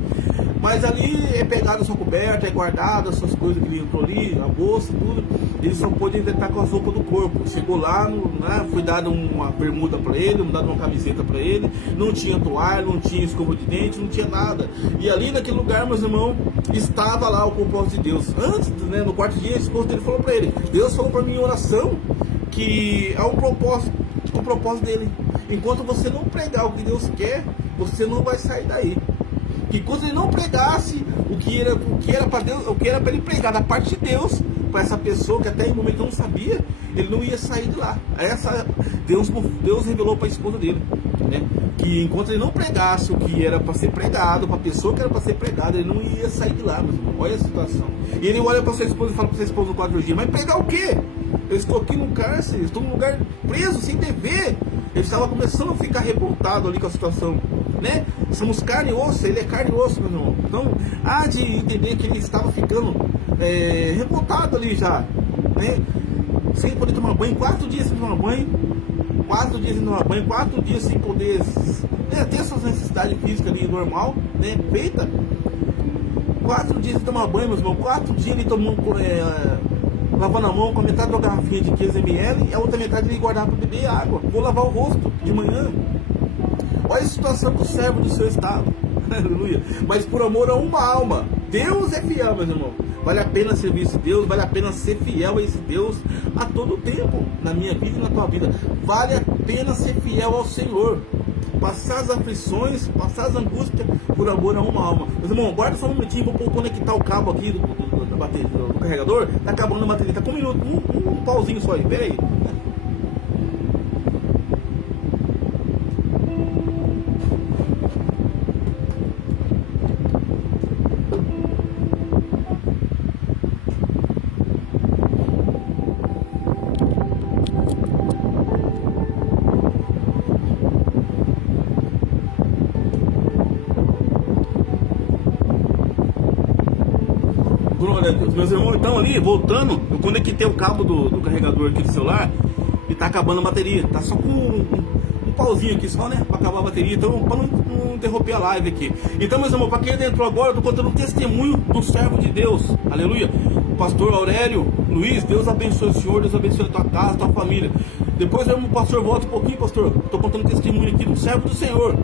Mas ali é pegado a sua coberta, é guardado as suas coisas que ele entrou ali, a bolsa, tudo. Ele só pôde entrar com as roupas do corpo. Chegou lá, foi dado uma bermuda para ele, dado uma camiseta para ele, não tinha toalha, não tinha escova de dente, não tinha nada. E ali naquele lugar, meus irmãos, estava lá o propósito de Deus. Antes, no quarto dia, a esposa dele falou para ele: Deus falou para mim em oração que é o propósito dele. Enquanto você não pregar o que Deus quer, você não vai sair daí. Que quando ele não pregasse o que era para Deus, o que era para ele pregar da parte de Deus para essa pessoa que até em momento não sabia, ele não ia sair de lá. Deus revelou para a esposa dele, né, que enquanto ele não pregasse o que era para ser pregado, para a pessoa que era para ser pregada, ele não ia sair de lá, meus irmãos. Olha a situação. E ele olha para sua esposa e fala para sua esposa no 4 dias: mas pregar o quê? Eu estou aqui no cárcere, estou num lugar preso, sem dever. Ele estava começando a ficar revoltado ali com a situação, né? Somos carne e osso, ele é carne e osso, meu irmão. Então, há de entender que ele estava ficando revoltado ali já, né? Sem poder tomar banho, 4 dias sem tomar banho, 4 dias sem tomar banho, 4 dias sem poder ter suas necessidades físicas ali normal, né? Feita. 4 dias sem tomar banho, meus irmãos. 4 dias ele tomou lavando a mão com a metade da garrafinha de 15 ml e a outra metade ele guardava para beber água. Vou lavar o rosto de manhã. Olha a situação do servo do seu estado. Aleluia. Mas por amor a uma alma. Deus é fiel, meus irmãos. Vale a pena servir esse Deus, vale a pena ser fiel a esse Deus a todo tempo, na minha vida e na tua vida. Vale a pena ser fiel ao Senhor. Passar as aflições, passar as angústias por amor a uma alma. Meus irmãos, guarda só um minutinho, vou conectar o cabo aqui da bateria, do carregador. Tá acabando a bateria, tá com um minuto, um pauzinho só aí, pera aí. Glória a Deus. Meus irmãos, então ali, voltando, eu conectei o cabo do carregador aqui do celular e tá acabando a bateria. Tá só com um pauzinho aqui só, né? Pra acabar a bateria, então pra não interromper a live aqui. Então, meus irmãos, pra quem entrou agora, eu tô contando um testemunho do servo de Deus. Aleluia. O pastor Aurélio Luiz, Deus abençoe o senhor, Deus abençoe a tua casa, a tua família. Depois o pastor volta um pouquinho, pastor. Tô contando um testemunho aqui do servo do Senhor.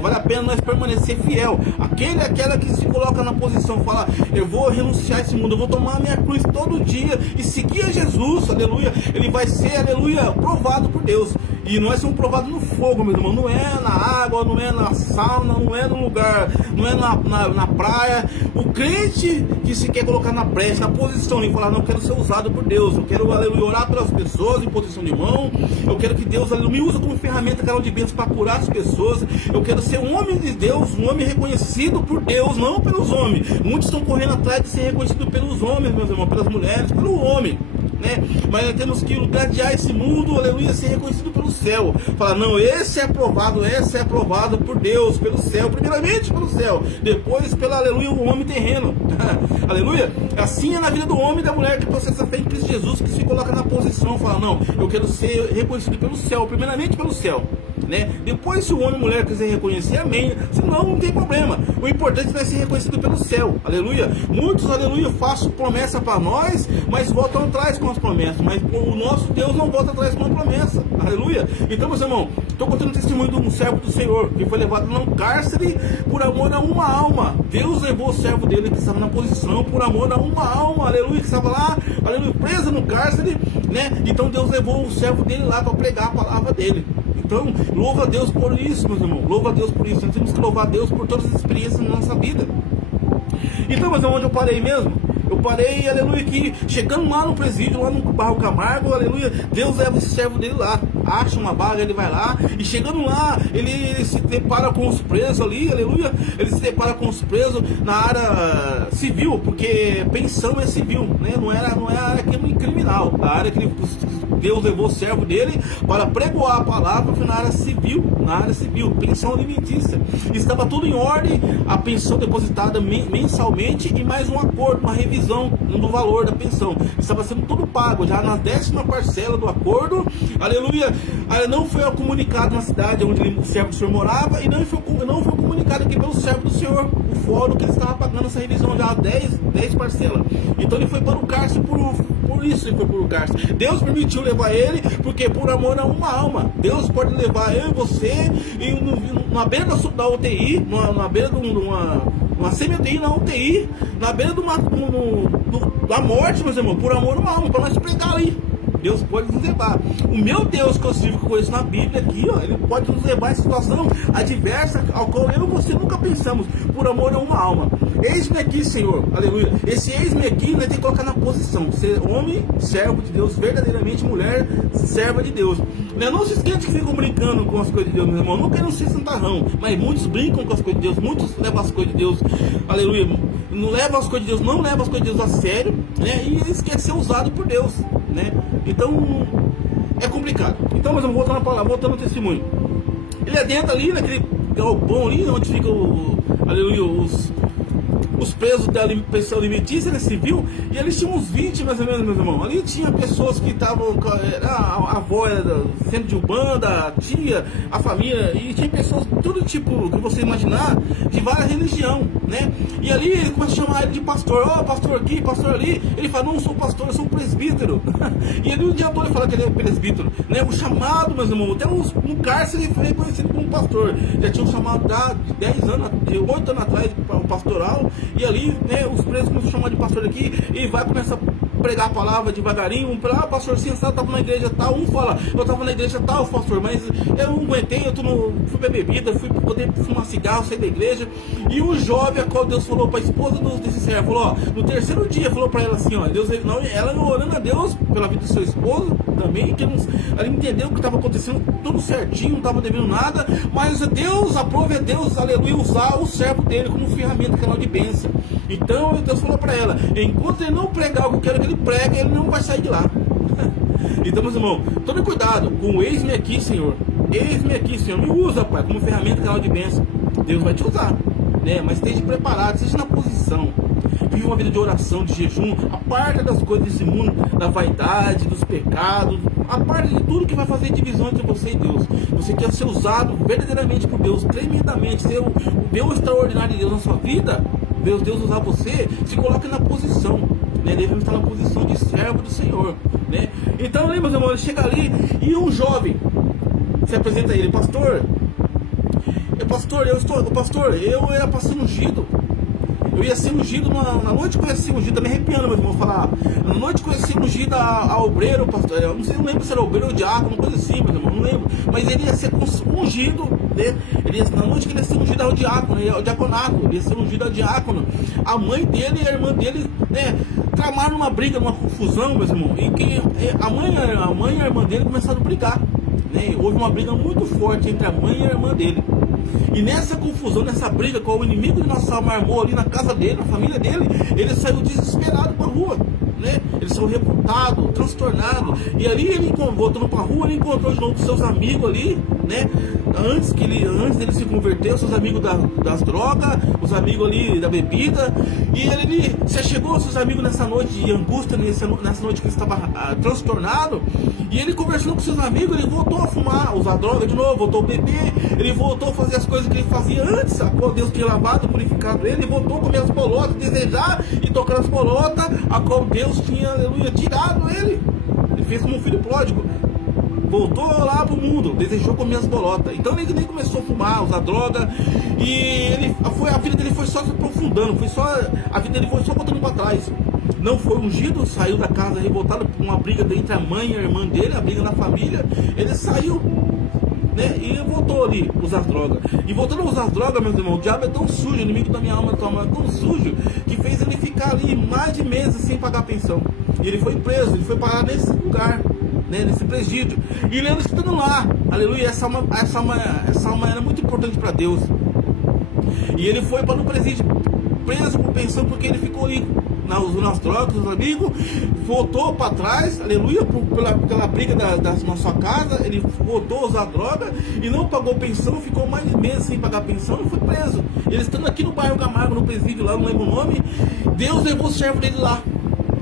Vale a pena nós permanecer fiel. Aquela que se coloca na posição, fala: eu vou renunciar a esse mundo, eu vou tomar a minha cruz todo dia e seguir a Jesus, aleluia. Ele vai ser, aleluia, provado por Deus. E nós somos provados no fogo, meu irmão. Não é na água, não é na sauna, não é no lugar, não é na praia. O crente que se quer colocar na brecha, na posição e falar: não, eu quero ser usado por Deus, eu quero, aleluia, orar pelas pessoas em posição de mão, eu quero que Deus, aleluia, me use como ferramenta, canal de bênçãos para curar as pessoas. Eu quero ser um homem de Deus, um homem reconhecido por Deus, não pelos homens. Muitos estão correndo atrás de ser reconhecido pelos homens, meus irmãos, pelas mulheres, pelo homem, né? Mas nós temos que gladiar esse mundo, aleluia, ser reconhecido pelo céu. Falar: não, esse é aprovado por Deus, pelo céu, primeiramente pelo céu, depois pelo, aleluia, o homem terreno. Aleluia. Assim é na vida do homem e da mulher que processa a fé em Cristo Jesus, que se coloca na posição, fala: não, eu quero ser reconhecido pelo céu, primeiramente pelo céu, né? Depois, se o homem e a mulher quiser reconhecer, amém. Senão, não tem problema. O importante é ser reconhecido pelo céu. Aleluia. Muitos, aleluia, façam promessa para nós, mas voltam atrás com as promessas. Mas o nosso Deus não volta atrás com a promessa. Aleluia. Então, meus irmãos, estou contando o testemunho de um servo do Senhor que foi levado num cárcere por amor a uma alma. Deus levou o servo dele que estava na posição por amor a uma alma. Aleluia. Que estava lá, aleluia, preso no cárcere, né? Então Deus levou o servo dele lá para pregar a palavra dele. Então, louva a Deus por isso, meus irmãos. Louva a Deus por isso. Nós temos que louvar a Deus por todas as experiências na nossa vida. Então, mas onde eu parei mesmo? Eu parei, aleluia, que chegando lá no presídio, lá no Barro Camargo, aleluia, Deus leva esse servo dele lá, acha uma vaga, ele vai lá, e chegando lá, ele se depara com os presos ali, aleluia, ele se depara com os presos na área civil, porque pensão é civil, né? Não é a área criminal, a área que ele Deus levou o servo dele para pregoar a palavra na área civil, pensão alimentícia. Estava tudo em ordem, a pensão depositada mensalmente e mais um acordo, uma revisão do valor da pensão. Estava sendo tudo pago, já na 10ª parcela do acordo, aleluia. Não foi comunicado na cidade onde o servo do Senhor morava, e não foi comunicado aqui pelo servo do Senhor, o fórum que ele estava pagando essa revisão já 10 parcelas. Então ele foi para o cárcere por isso ele foi para o cárcere. Deus permitiu levar ele, porque por amor a uma alma. Deus pode levar eu e você na beira da UTI, na beira de uma semi-UTI, na UTI, na beira da morte, meus irmãos, por amor a uma alma, para nós pregar ali. Deus pode nos levar. O meu Deus que eu sirvo, que eu conheço na Bíblia aqui, ó, ele pode nos levar em situação adversa, ao qual eu e você nunca pensamos, por amor a uma alma. Eis-me aqui, Senhor, aleluia. Esse eis-me aqui, nós tem que colocar na posição, ser homem, servo de Deus, verdadeiramente mulher, serva de Deus. Não se esqueça que ficam brincando com as coisas de Deus, meu irmão. Não quero ser santarrão, mas muitos brincam com as coisas de Deus, muitos levam as coisas de Deus, aleluia. Não levam as coisas de Deus, não levam as coisas de Deus a sério, né? E eles querem ser usados por Deus, né? Então é complicado. Então, mas voltando à palavra, voltando ao testemunho. Ele adentra ali naquele galpão ali, onde fica aleluia, os presos da pensão alimentícia, né, civil, e eles tinham uns 20 mais ou menos, meus irmãos. Ali tinha pessoas que estavam, a avó era do centro de Umbanda, a tia, a família, e tinha pessoas, todo tipo que você imaginar, de várias religiões, né? E ali ele começa a chamar ele de pastor, pastor aqui, pastor ali. Ele fala, não sou pastor, eu sou presbítero. E ele um dia todo ele fala que ele é presbítero, né? O chamado, meus irmãos, até no cárcere ele foi reconhecido como pastor. Já tinha um chamado de 10 anos, de 8 anos atrás, para o pastoral. E ali, né, os presos começam a chamar de pastor aqui, e vai começar a pregar a palavra devagarinho. Pastor, sim, eu estava na igreja tal. Um fala, eu estava na igreja tal, pastor, mas eu não aguentei, fui beber bebida, fui poder fumar cigarro, sair da igreja. E o jovem, a qual Deus falou para a esposa desse servo, falou, no terceiro dia, falou para ela assim, Deus, ela orando a Deus pela vida do seu esposo também, que ela entendeu que estava acontecendo tudo certinho, não estava devendo nada, mas Deus aprova, Deus, aleluia, usar o servo dele como ferramenta, canal de bênção. Então Deus falou para ela, enquanto ele não pregar o que eu quero que ele pregue, ele não vai sair de lá. Então, meus irmãos, tome cuidado com o eis-me aqui, Senhor. Eis-me aqui, Senhor. Me usa, Pai, como ferramenta, canal de bênção. Deus vai te usar, né? Mas esteja preparado, esteja na posição. Viva uma vida de oração, de jejum. Aparta das coisas desse mundo, da vaidade, dos pecados. Aparta de tudo que vai fazer divisão entre você e Deus. Você quer ser usado verdadeiramente por Deus, tremendamente, ser o Deus extraordinário de Deus na sua vida. Deus usar você, se coloque na posição, né? Devemos estar na posição de servo do Senhor, né? Então, meus irmãos, ele chega ali e um jovem se apresenta a ele, pastor, eu era para ser ungido. Eu ia ser ungido na noite que eu ia ser ungido, tá me arrepiando, meu irmão, falar. Na noite que eu ia ser ungido a obreiro, pastor, eu não lembro se era obreiro ou diácono, coisa assim, meu irmão, não lembro. Mas ele ia ser ungido, né? Na noite que ele ia ser ungido ao diácono, ao diaconato, ele ia ser ungido ao diácono. A mãe dele e a irmã dele, né, tramaram uma briga, uma confusão, meus irmãos, e que a mãe e a irmã dele começaram a brigar, né? Houve uma briga muito forte entre a mãe e a irmã dele. E nessa confusão, nessa briga, com o inimigo de nossa alma armou ali na casa dele, na família dele, ele saiu desesperado para a rua, né? Ele saiu revoltado, transtornado. E ali ele, voltando para a rua, ele encontrou de novo seus amigos ali, né? Antes dele se converter, os seus amigos das drogas, os amigos ali da bebida. E ele se chegou aos seus amigos nessa noite de angústia, nessa noite que ele estava transtornado. E ele conversando com seus amigos, ele voltou a fumar, usar droga de novo, voltou a beber, ele voltou a fazer as coisas que ele fazia antes, a qual Deus tinha lavado, purificado ele, voltou a comer as bolotas, desejar e tocar as bolotas, a qual Deus tinha, aleluia, tirado ele. Ele fez como um filho pródigo. Voltou lá pro mundo, desejou comer as bolotas. Então ele nem começou a fumar, usar droga. E a vida dele foi só se aprofundando, a vida dele foi só voltando para trás. Não foi ungido, saiu da casa revoltado por uma briga entre a mãe e a irmã dele, a briga na família. Ele saiu, né, e voltou ali a usar drogas. E voltando a usar drogas, meus irmãos, o diabo é tão sujo, o inimigo da minha alma é tão sujo, que fez ele ficar ali mais de meses sem pagar pensão. E ele foi preso, ele foi parar nesse lugar, né, nesse presídio. E ele anda estando lá, aleluia. Essa alma era muito importante para Deus. E ele foi para o presídio, preso por pensão, porque ele ficou ali nas drogas, os amigos, voltou para trás, aleluia, pela briga na sua casa, ele voltou a usar droga e não pagou pensão, ficou mais de meses sem pagar pensão e foi preso. Ele estando aqui no bairro Camargo, no presídio lá, não lembro o nome, Deus levou o servo dele lá.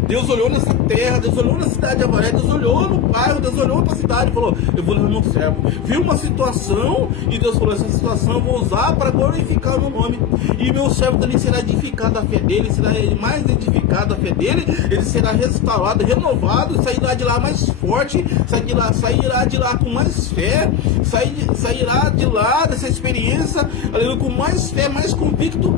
Deus olhou nessa terra, Deus olhou na cidade de Avaré, Deus olhou no bairro, Deus olhou para a cidade e falou: eu vou levar meu servo. Viu uma situação e Deus falou: essa situação eu vou usar para glorificar o meu nome. E meu servo também será edificado a fé dele, será mais edificado a fé dele, ele será restaurado, renovado, sairá de lá mais forte, sairá de lá com mais fé, sairá de lá dessa experiência, aleluia, com mais fé, mais convicto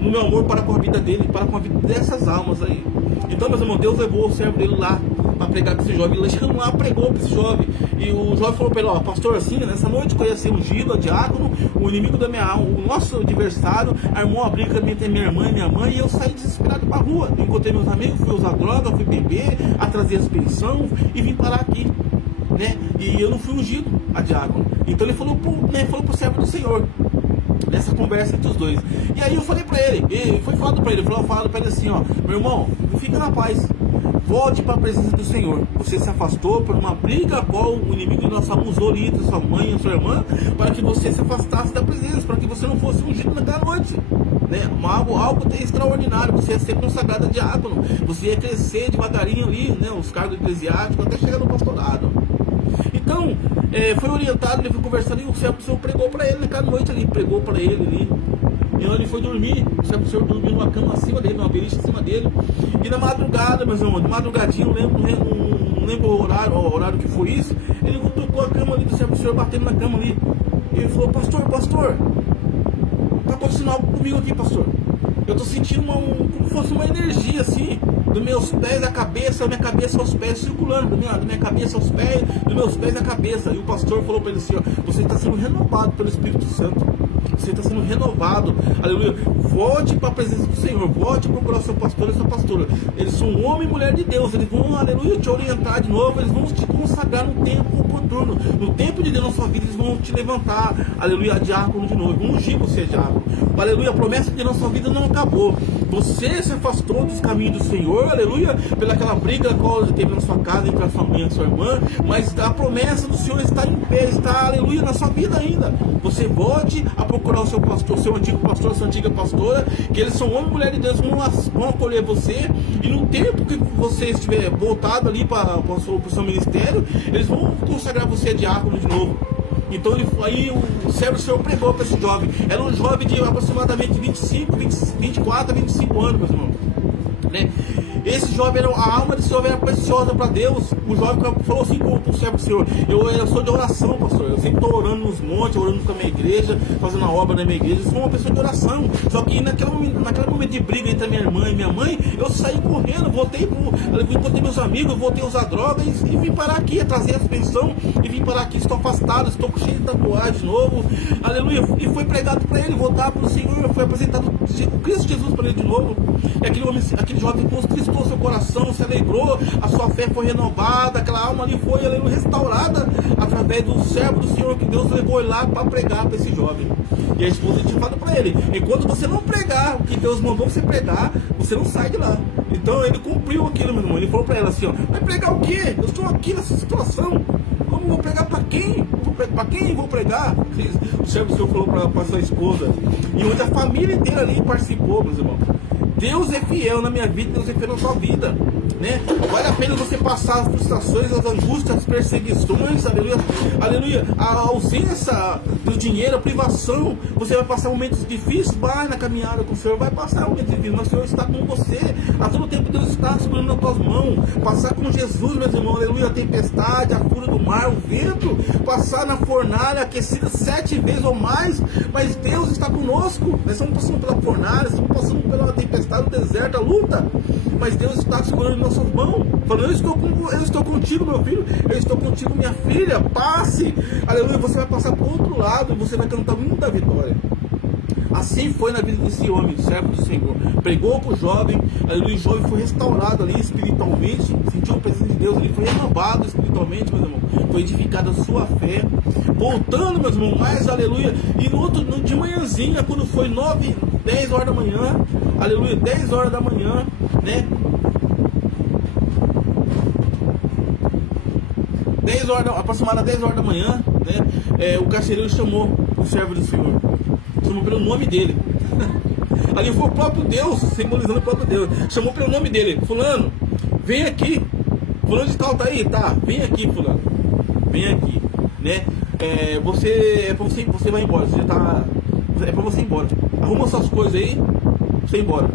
no meu amor para com a vida dele, para com a vida dessas almas aí. Então, meus irmãos, Deus levou o servo dele lá para pregar para esse jovem. Ele chegou lá, pregou para esse jovem. E o jovem falou para ele: ó, pastor, assim, nessa noite eu ia ser ungido, a diácono, o inimigo da minha alma, o nosso adversário, armou uma briga entre minha irmã e minha mãe, e eu saí desesperado para a rua. Encontrei meus amigos, fui usar droga, fui beber, atrasei as pensões e vim parar aqui, né? E eu não fui ungido, a diácono. Então ele falou pro servo do Senhor, nessa conversa entre os dois. E aí eu falei pra ele, e foi falado pra ele, falado pra ele assim: ó, meu irmão, fica na paz, volte para a presença do Senhor. Você se afastou por uma briga a qual o inimigo de nossa alma usou ali, sua mãe, sua irmã, para que você se afastasse da presença, para que você não fosse ungido naquela noite, né? Algo extraordinário. Você ia ser consagrado a diácono, você ia crescer devagarinho ali, né? Os cargos eclesiásticos até chegar no pastorado. Então, foi orientado, ele foi conversando e o servo do Senhor pregou para ele naquela noite ali, pregou para ele ali. E onde ele foi dormir, o servo do Senhor dormiu numa cama acima dele, numa beliche acima dele. E na madrugada, meus irmãos, de madrugadinha, não lembro o horário que foi isso, ele tocou a cama ali do servo do Senhor, batendo na cama ali. E ele falou: pastor, tá acontecendo algo comigo aqui, pastor. Eu tô sentindo como fosse uma energia assim, dos meus pés à cabeça, da minha cabeça aos pés, circulando, da minha cabeça aos pés, dos meus pés à cabeça. E o pastor falou para ele assim: ó, você está sendo renovado pelo Espírito Santo. Você está sendo renovado, aleluia. Volte para a presença do Senhor, volte a procurar o seu pastor e sua pastora. Eles são homem e mulher de Deus, eles vão, aleluia, te orientar de novo, eles vão te consagrar no tempo oportuno. No tempo de Deus na sua vida, eles vão te levantar, aleluia, diácono de novo, vão ungir você, diácono. Aleluia, a promessa de Deus na sua vida não acabou. Você se afastou dos caminhos do Senhor, aleluia, pelaquela briga qual teve na sua casa entre a sua mãe e a sua irmã, mas a promessa do Senhor está em pé, está, aleluia, na sua vida ainda. Você volte a procurar o seu pastor, seu antigo pastor, a sua antiga pastora, que eles são homem e mulher de Deus, vão acolher você, e no tempo que você estiver voltado ali para o seu ministério, eles vão consagrar você a diácono de novo. Então aí o servo do Senhor pregou para esse jovem. Era um jovem de aproximadamente 24 a 25 anos, meus irmãos, né? Esse jovem, a alma desse jovem era preciosa para Deus. O jovem falou assim para o servo do Senhor: eu sou de oração, pastor. Eu sempre estou orando nos montes, orando com a minha igreja, fazendo a obra da minha igreja. Eu sou uma pessoa de oração. Só que naquele momento de briga entre a minha irmã e minha mãe, eu saí correndo, encontrei meus amigos, voltei a usar drogas e vim parar aqui, a trazer a pensão, e vim parar aqui. Estou afastado, estou cheio de tatuagem de novo, aleluia. E foi pregado para ele, voltar para o Senhor, foi apresentado Cristo Jesus para ele de novo. E aquele jovem conquistou seu coração, se alegrou, a sua fé foi renovada, aquela alma ali foi, aleluia, restaurada através do servo do Senhor que Deus levou ele lá para pregar para esse jovem. E a esposa tinha falado para ele: enquanto você não pregar o que Deus mandou você pregar, você não sai de lá. Então ele cumpriu aquilo, meu irmão. Ele falou para ela assim: ó, vai pregar o quê? Eu estou aqui nessa situação. Como vou pregar para quem? Para quem vou pregar? O servo do Senhor falou para sua esposa. E onde a família inteira ali participou, meus irmãos. Deus é fiel na minha vida, Deus é fiel na sua vida, né? Vale a pena você passar as frustrações, as angústias, as perseguições, aleluia, aleluia, a ausência do dinheiro, a privação. Você vai passar momentos difíceis, vai na caminhada com o Senhor, vai passar momentos difíceis, mas o Senhor está com você. A todo tempo Deus está segurando nas tuas mãos. Passar com Jesus, meus irmãos, aleluia, a tempestade, a fúria do mar, o vento, passar na fornalha aquecida 7 vezes ou mais, mas Deus está conosco. Nós estamos passando pela fornalha, estamos passando pela tempestade, no deserto, a luta, mas Deus está segurando em nossas mãos, falando: eu estou contigo, meu filho, eu estou contigo, minha filha, passe, aleluia. Você vai passar para o outro lado e você vai cantar o hino da vitória. Assim foi na vida desse homem, servo do Senhor. Pregou para o jovem, aleluia, o jovem foi restaurado ali espiritualmente, sentiu a presença de Deus, ele foi renovado espiritualmente, meus irmãos, foi edificada a sua fé, voltando, meus irmãos, mais, aleluia. E de manhãzinha, quando foi 10 horas da manhã, aleluia, 10 horas da manhã, né? 10 horas, aproximadamente 10 horas da manhã, né, o carcereiro chamou o servo do Senhor, chamou pelo nome dele. Ali foi o próprio Deus, simbolizando o próprio Deus, chamou pelo nome dele: fulano, vem aqui. Fulano de tal tá aí? Tá, vem aqui, fulano, vem aqui, né? Você vai embora, você já tá, é pra você ir embora, arruma suas coisas aí, você ir embora.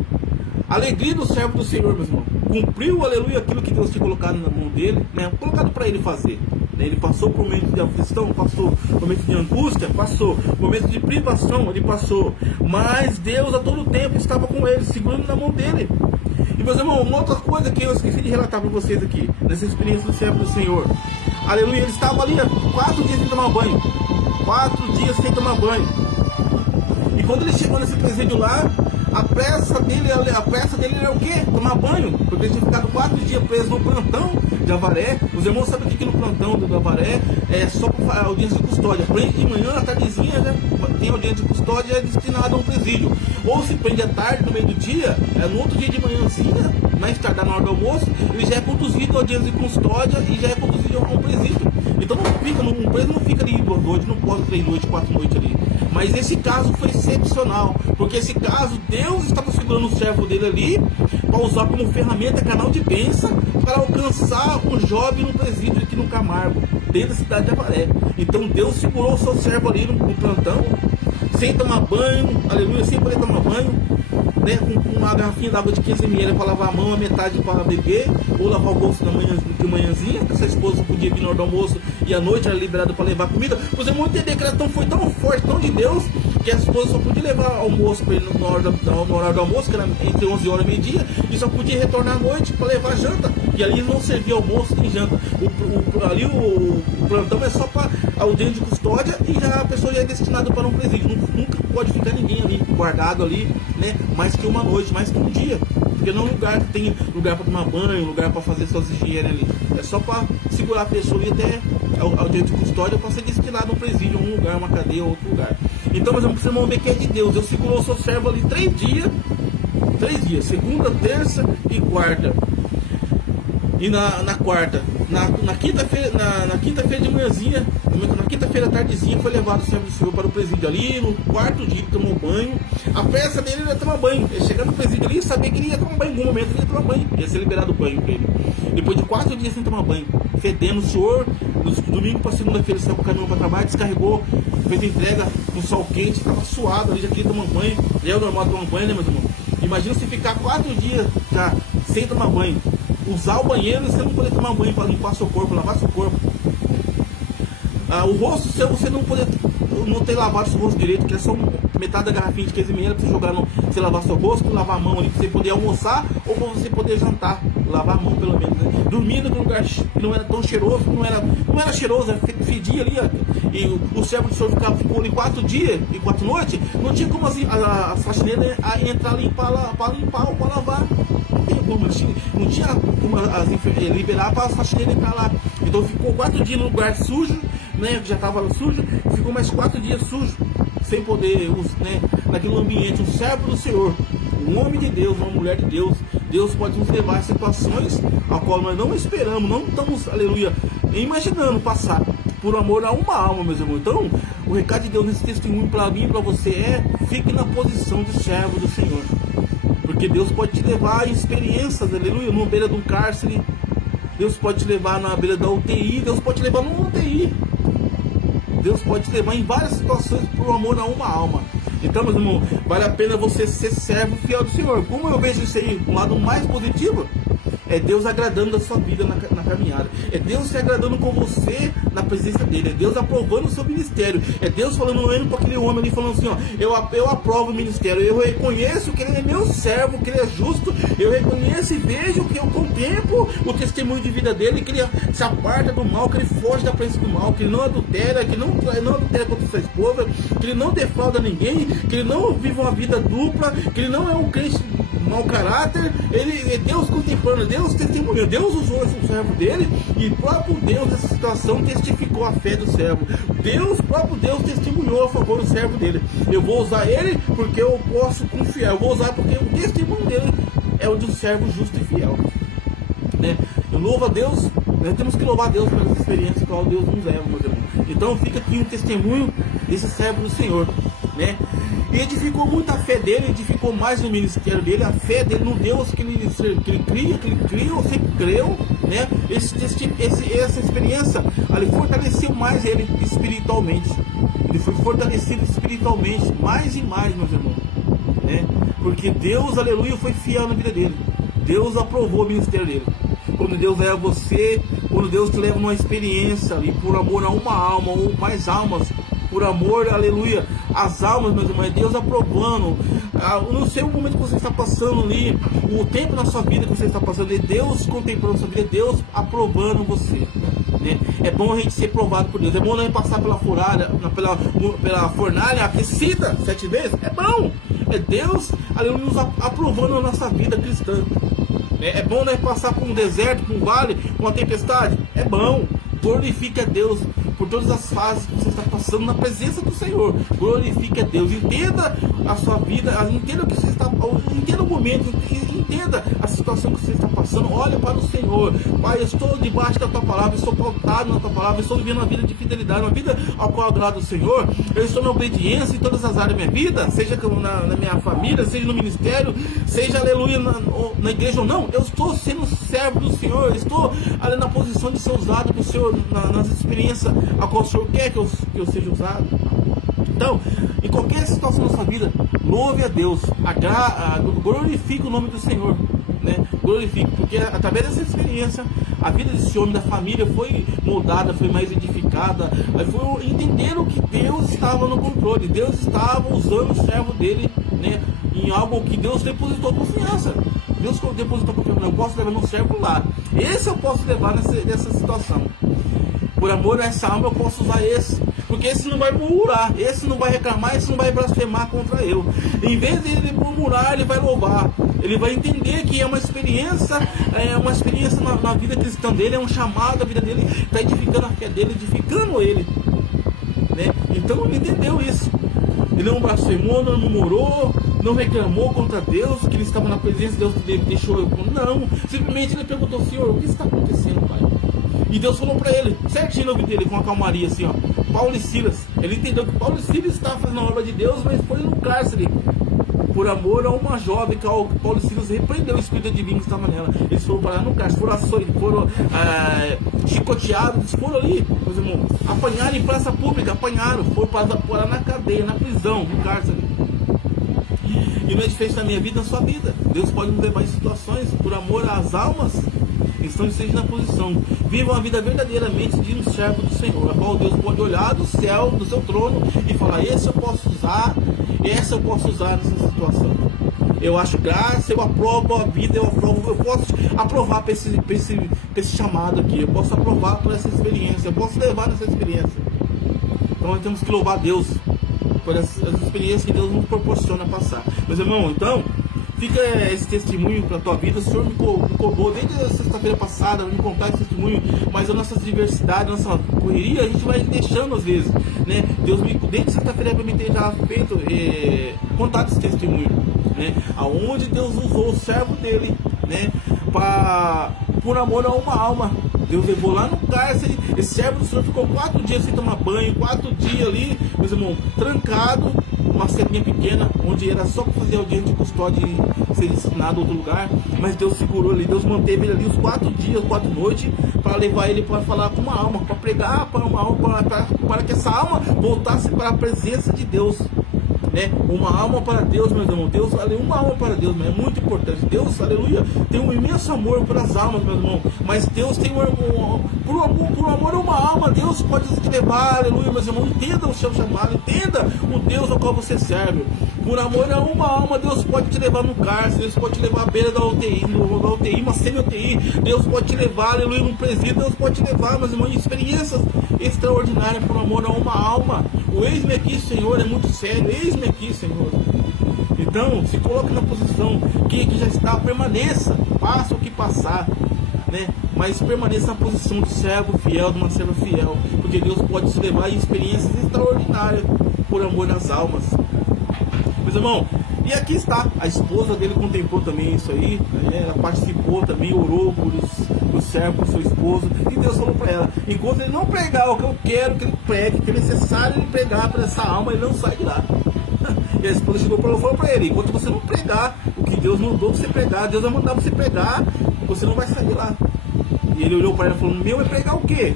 A alegria do servo do Senhor, meu irmão, cumpriu, aleluia, aquilo que Deus tinha colocado na mão dele, né? Colocado para ele fazer. Ele passou por momentos de aflição, passou por momentos de angústia, passou por momentos de privação, ele passou. Mas Deus a todo tempo estava com ele, segurando na mão dele. E meus irmãos, uma outra coisa que eu esqueci de relatar para vocês aqui, nessa experiência do servo do Senhor. Aleluia, ele estava ali 4 dias sem tomar banho. 4 dias sem tomar banho. E quando ele chegou nesse presídio lá, a pressa dele era o quê? Tomar banho, porque ele tinha ficado 4 dias preso no plantão de Avaré. Os irmãos sabem o que no plantão do Avaré é só para audiência de custódia. Prende de manhã, à tardezinha, já tem audiência de custódia destinada a um presídio. Ou se prende à tarde, no meio do dia, no outro dia de manhãzinha, mais tardar na hora do almoço, ele já é conduzido à audiência de custódia e já é conduzido a um presídio. Então um preso não fica ali 2 noites, não pode 3 noites, 4 noites ali. Mas esse caso foi excepcional, porque esse caso Deus estava segurando o servo dele ali para usar como ferramenta, canal de bênção, para alcançar um jovem no presídio aqui no Camargo, dentro da cidade de Avaré. Então Deus segurou o seu servo ali no plantão, sem tomar banho, aleluia, sem poder tomar banho, né, com uma garrafinha d'água de 15 ml para lavar a mão, a metade para beber, ou lavar o bolso de manhãzinha, que essa esposa podia vir na hora do almoço e à noite era liberada para levar comida. Vocês vão entender que ela foi tão forte, tão de Deus, que a esposa só podia levar almoço para ele na hora do almoço, que era entre 11 horas e meio-dia, e só podia retornar à noite para levar janta. E ali não servia almoço nem janta. Ali o plantão é só para audiência de custódia e já a pessoa já é destinada para um presídio. Nunca pode ficar ninguém ali guardado ali, né? Mais que uma noite, mais que um dia. Porque não é um lugar que tem lugar para tomar banho, lugar para fazer suas higiene ali. É só para segurar a pessoa e até a audiência de custódia para ser destinado a um presídio, um lugar, uma cadeia ou outro lugar. Então, mas vocês vão ver que é de Deus. Eu segurou o seu servo ali 3 dias. 3 dias, segunda, terça e quarta. E na quarta, na quinta-feira, na quinta-feira de manhãzinha, na quinta-feira à tardezinha, foi levado o servo do Senhor para o presídio ali. No 4º dia ele tomou banho. A pressa dele era tomar banho. Ele chegando no presídio ali, sabia que ele ia tomar banho. Em algum momento ele ia tomar banho, ia ser liberado o banho para ele. Depois de 4 dias sem tomar banho, fedendo, o Senhor, no domingo para segunda-feira, saiu com o caminhão para trabalho, descarregou, fez entrega com sol quente, estava suado ali, já queria tomar banho. E é o normal tomar banho, né, meus irmãos? Imagina se ficar 4 dias já sem tomar banho, usar o banheiro e você não poder tomar banho para limpar seu corpo, lavar seu corpo. O rosto seu, você não ter lavado seu rosto direito, que é só metade da garrafinha de 15 ml para você jogar você lavar seu rosto, lavar a mão ali para você poder almoçar ou para você poder jantar, lavar a mão pelo menos, né? Dormindo num lugar que não era tão cheiroso, não era cheiroso, fedia ali, e o servo do Senhor ficou ali 4 dias e 4 noites, não tinha como as faxineiras entrar ali para limpar ou para lavar. Não tinha como liberar para as faxineiras entrar lá. Então ficou 4 dias no lugar sujo, né, que já estava sujo, ficou mais 4 dias sujo, sem poder, né, naquele ambiente. Um servo do Senhor, um homem de Deus, uma mulher de Deus, Deus pode nos levar a situações a qual nós não esperamos, não estamos, aleluia, imaginando passar, por amor a uma alma, meus irmãos. Então, o recado de Deus nesse testemunho para mim e para você é: fique na posição de servo do Senhor. Porque Deus pode te levar em experiências, aleluia, na beira de um cárcere. Deus pode te levar na beira da UTI. Deus pode te levar numa UTI. Deus pode te levar em várias situações por amor a uma alma. Então, meus irmãos, vale a pena você ser servo fiel do Senhor. Como eu vejo isso aí, um lado mais positivo, é Deus agradando a sua vida na caminhada. É Deus se agradando com você na presença dele. É Deus aprovando o seu ministério. É Deus falando para aquele homem ali, falando assim, ó: eu aprovo o ministério. Eu reconheço que ele é meu servo, que ele é justo. Eu reconheço e vejo que eu contemplo o testemunho de vida dele, que ele se aparta do mal, que ele foge da presença do mal, que ele não adultera, que ele não adultera contra sua esposa, que ele não defrauda ninguém, que ele não vive uma vida dupla, que ele não é um crente mau caráter. Ele é Deus contemplando, Deus testemunhou, Deus usou esse servo dele, e o próprio Deus nessa situação testificou a fé do servo. Próprio Deus testemunhou a favor do servo dele. Eu vou usar ele porque eu posso confiar, eu vou usar porque o testemunho dele é o de um servo justo e fiel, né? louva a Deus, nós temos que louvar a Deus pelas experiências que Deus nos leva, meus irmãos. Então fica aqui um testemunho desse servo do Senhor, né? E edificou muito a fé dele, edificou mais o ministério dele, a fé dele no Deus que ele cria, ou sempre creu, né? Essa experiência ali fortaleceu mais ele espiritualmente. Ele foi fortalecido espiritualmente mais e mais, meus irmãos, né? Porque Deus, aleluia, foi fiel na vida dele. Deus aprovou o ministério dele. Quando Deus leva você, quando Deus te leva numa experiência ali, por amor a uma alma ou mais almas, por amor, aleluia, as almas, meus irmãos, Deus aprovando. Não sei o momento que você está passando ali, o tempo na sua vida que você está passando, Deus contemplando a sua vida, Deus aprovando você, né? É bom a gente ser provado por Deus, é bom não passar pela fornalha aquecida 7 vezes, é bom, é Deus, aleluia, nos aprovando a nossa vida cristã. É bom nós passar por um deserto, por um vale, por uma tempestade, é bom. Glorifique a Deus por todas as fases que você está passando na presença do Senhor. Glorifique a Deus, entenda a sua vida, entenda o que você está, entenda o momento, entenda a situação que você está passando. Olha para o Senhor. Pai, eu estou debaixo da tua palavra, eu estou pautado na tua palavra, eu estou vivendo uma vida de fidelidade, uma vida ao qual agrada o Senhor. Eu estou na obediência em todas as áreas da minha vida, seja na minha família, seja no ministério, seja, aleluia, na igreja ou não. Eu estou sendo servo do Senhor, eu estou ali na posição de ser usado pelo Senhor, nas experiências a qual o Senhor quer que eu seja usado. Então, em qualquer situação da sua vida, louve a Deus, glorifique o nome do Senhor, né? Glorifique, porque através dessa experiência, a vida desse homem, da família, foi moldada, foi mais edificada, foi entendendo que Deus estava no controle, Deus estava usando o servo dele, né, em algo que Deus depositou confiança. Deus depositou confiança, eu posso levar meu servo lá, esse eu posso levar nessa situação. Por amor a essa alma eu posso usar esse, porque esse não vai murmurar, esse não vai reclamar, esse não vai blasfemar contra eu. Em vez de ele murmurar, ele vai louvar, ele vai entender que é uma experiência na vida cristã dele, é um chamado, a vida dele está edificando a fé dele, edificando ele, né? Então ele entendeu isso, ele não blasfemou, não murmurou, não reclamou contra Deus, que ele estava na presença de Deus, que ele deixou eu. Não, simplesmente ele perguntou: Senhor, o que está acontecendo, Pai? E Deus falou para ele, certinho no ouvido dele, com a calmaria assim, ó, Paulo e Silas. Ele entendeu que Paulo e Silas estavam fazendo a obra de Deus, mas foi no cárcere, por amor a uma jovem, que Paulo e Silas repreendeu o espírito divino que estava nela. Eles foram parar no cárcere, foram chicoteados, foram ali, meus irmãos, apanharam em praça pública, foram parar na cadeia, na prisão, no cárcere. E não é diferente na minha vida, na sua vida. Deus pode nos levar em situações, por amor às almas, estão esteja na posição. Viva uma vida verdadeiramente de um servo do Senhor, a qual Deus pode olhar do céu, do seu trono, e falar: esse eu posso usar, essa eu posso usar nessa situação. Eu acho graça, eu aprovo a vida, eu posso aprovar para esse chamado aqui, eu posso aprovar por essa experiência, eu posso levar nessa experiência. Então nós temos que louvar a Deus por essas experiências que Deus nos proporciona passar. Meus irmãos, então, fica esse testemunho para a tua vida. O Senhor me cobrou desde a sexta-feira passada me contar esse testemunho, mas a nossa diversidade, a nossa correria, a gente vai deixando às vezes, né? Deus desde sexta-feira para mim ter já feito, contado esse testemunho, né? Aonde Deus usou o servo dele, né, por amor a uma alma. Deus levou lá no cárcere, esse servo do Senhor ficou 4 dias sem tomar banho, 4 dias ali, meus irmãos, trancado, uma celinha pequena, onde era só para fazer audiência de custódia e ser destinado a outro lugar. Mas Deus segurou ali, Deus manteve ele ali os 4 dias, 4 noites, para levar ele para falar com uma alma, para pregar para uma alma, para que essa alma voltasse para a presença de Deus, né? Uma alma para Deus, meus irmãos. Deus, uma alma para Deus, mas é muito importante. Deus, aleluia, tem um imenso amor para as almas, meu irmão. Mas Deus tem por amor a uma alma, Deus pode te levar, aleluia, meus irmãos. Entenda o seu chamado, entenda o Deus ao qual você serve. Por amor a uma alma, Deus pode te levar no cárcere, Deus pode te levar à beira da UTI, uma semi-UTI. Deus pode te levar, aleluia, num presídio. Deus pode te levar, meus irmãos, em experiências extraordinárias por amor a uma alma. O eis-me aqui, Senhor, é muito sério. Eis-me aqui, Senhor. Então, se coloque na posição que já está, permaneça, faça o que passar, né? Mas permaneça na posição de servo fiel, de uma serva fiel, porque Deus pode te levar em experiências extraordinárias por amor às almas. Meus irmãos, E aqui está, a esposa dele contemplou também isso aí, né? Ela participou também, orou por o servo, por sua esposa, e Deus falou para ela, enquanto ele não pregar o que eu quero que ele pregue, que é necessário ele pregar para essa alma, ele não sai de lá. E a esposa chegou para ele e falou para ele, enquanto você não pregar o que Deus mandou você pregar, Deus vai mandar você pregar, você não vai sair de lá. E ele olhou para ela e falou, meu é pregar o quê?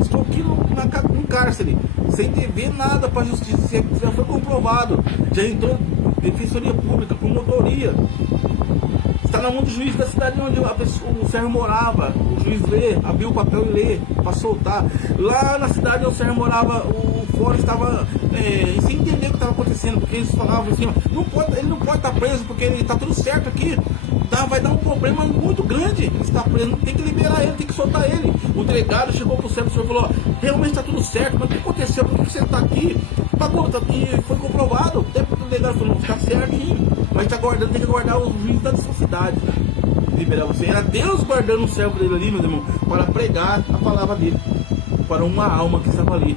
Estou aqui no cárcere, sem dever nada para a justiça, já foi comprovado, já entrou defensoria pública, promotoria, está na mão do juiz da cidade onde o servo morava, o juiz lê, abriu o papel e lê, para soltar. Lá na cidade onde o servo morava, o fórum estava sem entender o que estava acontecendo, porque eles falavam assim, ele não pode estar preso, porque ele está tudo certo aqui, vai dar um problema muito grande, ele está preso, tem que liberar ele, tem que soltar ele. O delegado chegou para o servo e falou, realmente está tudo certo, mas o que aconteceu, por que você está aqui? E foi comprovado. O delegado falou, está certinho, mas está guardando, tem que guardar os juízes da sua cidade, liberar você. Era Deus guardando o servo dele ali, meus irmãos, para pregar a palavra dele para uma alma que estava ali,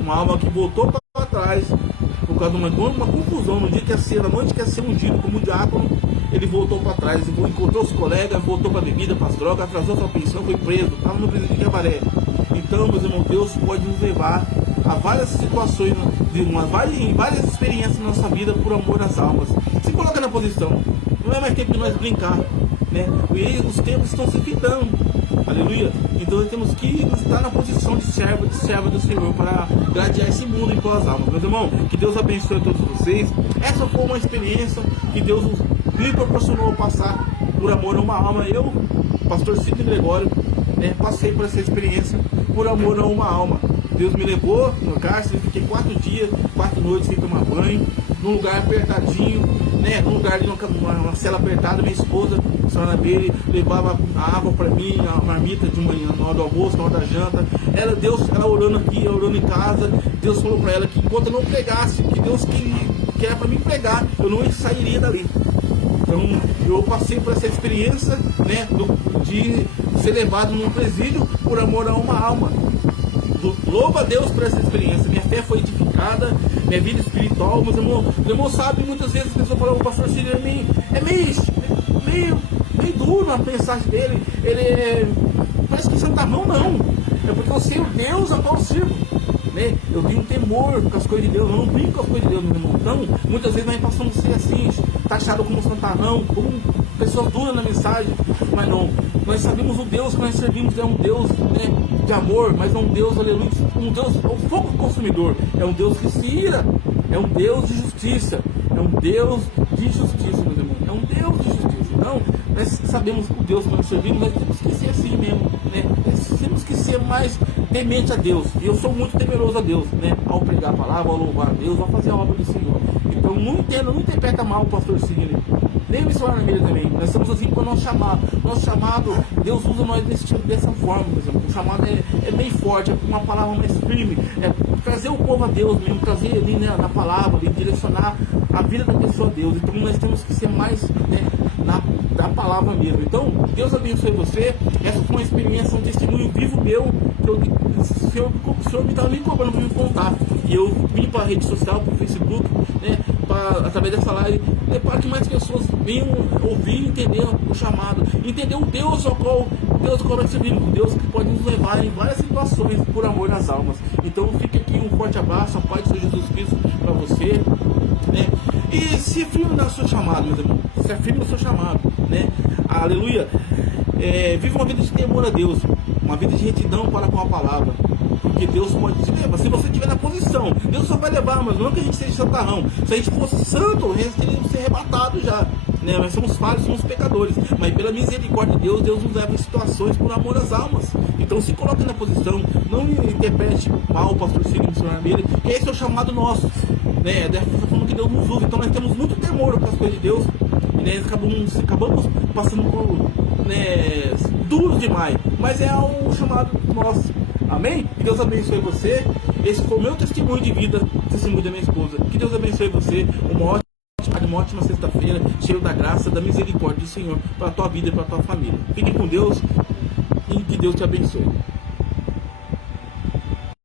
uma alma que voltou para trás por causa de uma confusão. No dia que ia ser, na noite que ia ser ungido como diácono, ele voltou para trás, encontrou os colegas, voltou para a bebida, para as drogas, atrasou sua pensão, foi preso, estava no presídio de Cabaré. Então, meus irmãos, Deus pode nos levar a várias situações, várias experiências na nossa vida por amor às almas. Se coloca na posição, não é mais tempo de nós brincar, né? E os tempos estão se fitando, aleluia. Então nós temos que estar na posição de servo do Senhor para gladiar esse mundo em suas almas. Meus irmãos, que Deus abençoe a todos vocês. Essa foi uma experiência que Deus me proporcionou passar por amor a uma alma. Eu, pastor Sidney Gregório, passei por essa experiência por amor a uma alma. Deus me levou no cárcere, fiquei 4 dias, 4 noites sem tomar banho, num lugar apertadinho, né? Num lugar de uma cela apertada. Minha esposa, a senhora dele, levava a água para mim, a marmita de manhã, na hora do almoço, na hora da janta. Ela orando aqui, orando em casa. Deus falou para ela que enquanto eu não pregasse, que Deus que era para mim pregar, eu não sairia dali. Então eu passei por essa experiência, né, de ser levado num presídio por amor a uma alma. Louva a Deus por essa experiência. Minha fé foi edificada, minha vida espiritual. Meus irmãos sabem, muitas vezes as pessoas falam, o pastor Cílio é meio duro na mensagem dele. Parece que santarrão não. É porque eu sei o Deus a qual eu sirvo, né? Eu tenho um temor com as coisas de Deus, eu não brinco com as coisas de Deus, meu irmão. Então, muitas vezes nós passamos a ser assim, taxado como santarrão, como pessoas duras na mensagem, mas não. Nós sabemos o Deus que nós servimos é um Deus, né, de amor, mas é um Deus, aleluia, um Deus, é um fogo consumidor, é um Deus que se ira, é um Deus de justiça, é um Deus de justiça, meus irmãos, é um Deus de justiça. Então, nós sabemos o Deus que nós servimos, nós temos que ser assim mesmo, né? Nós temos que ser mais temente a Deus. E eu sou muito temeroso a Deus, né? Ao pregar a palavra, ao louvar a Deus, ao fazer a obra do Senhor. Então, não interpreta mal o pastor Sidney. Nem o missionário nele também. Nós estamos assim com o nosso chamado. Nosso chamado, Deus usa nós dessa forma, por exemplo. O chamado é bem forte, é uma palavra mais firme, é trazer o povo a Deus mesmo, trazer ali, né, na palavra, direcionar a vida da pessoa a Deus. Então nós temos que ser mais, né, da palavra mesmo. Então, Deus abençoe você. Essa foi uma experiência, um testemunho vivo meu, que o Senhor me estava me cobrando para me contar. E eu vim para a rede social, para o Facebook, né, através dessa live, para que mais pessoas venham ouvir e entender o chamado, entender o Deus ao qual nós servimos, o Deus que pode nos levar em várias situações por amor às almas. Então fica aqui um forte abraço, a paz de Jesus Cristo para você, né? E se firme no seu chamado, meus irmãos, se firme no seu chamado, né? Aleluia. Viva uma vida de temor a Deus, uma vida de retidão para com a palavra, porque Deus pode te levar. Se você estiver na posição, Deus só vai levar, mas não que a gente seja santarrão. Se a gente fosse santo, a gente teria que ser arrebatado já, né? Nós somos falhos, somos pecadores, mas pela misericórdia de Deus, Deus nos leva em situações por amor às almas. Então se coloque na posição, não interprete mal o pastor Sidney, missionário dele, que esse é o chamado nosso, né? É dessa forma que Deus nos usa. Então nós temos muito temor com as coisas de Deus, e nós acabamos passando por, né, duros demais, mas é um chamado nosso. Amém? Que Deus abençoe você. Esse foi o meu testemunho de vida, testemunho da minha esposa. Que Deus abençoe você. Uma ótima sexta-feira, cheio da graça, da misericórdia do Senhor para a tua vida e para a tua família. Fique com Deus e que Deus te abençoe.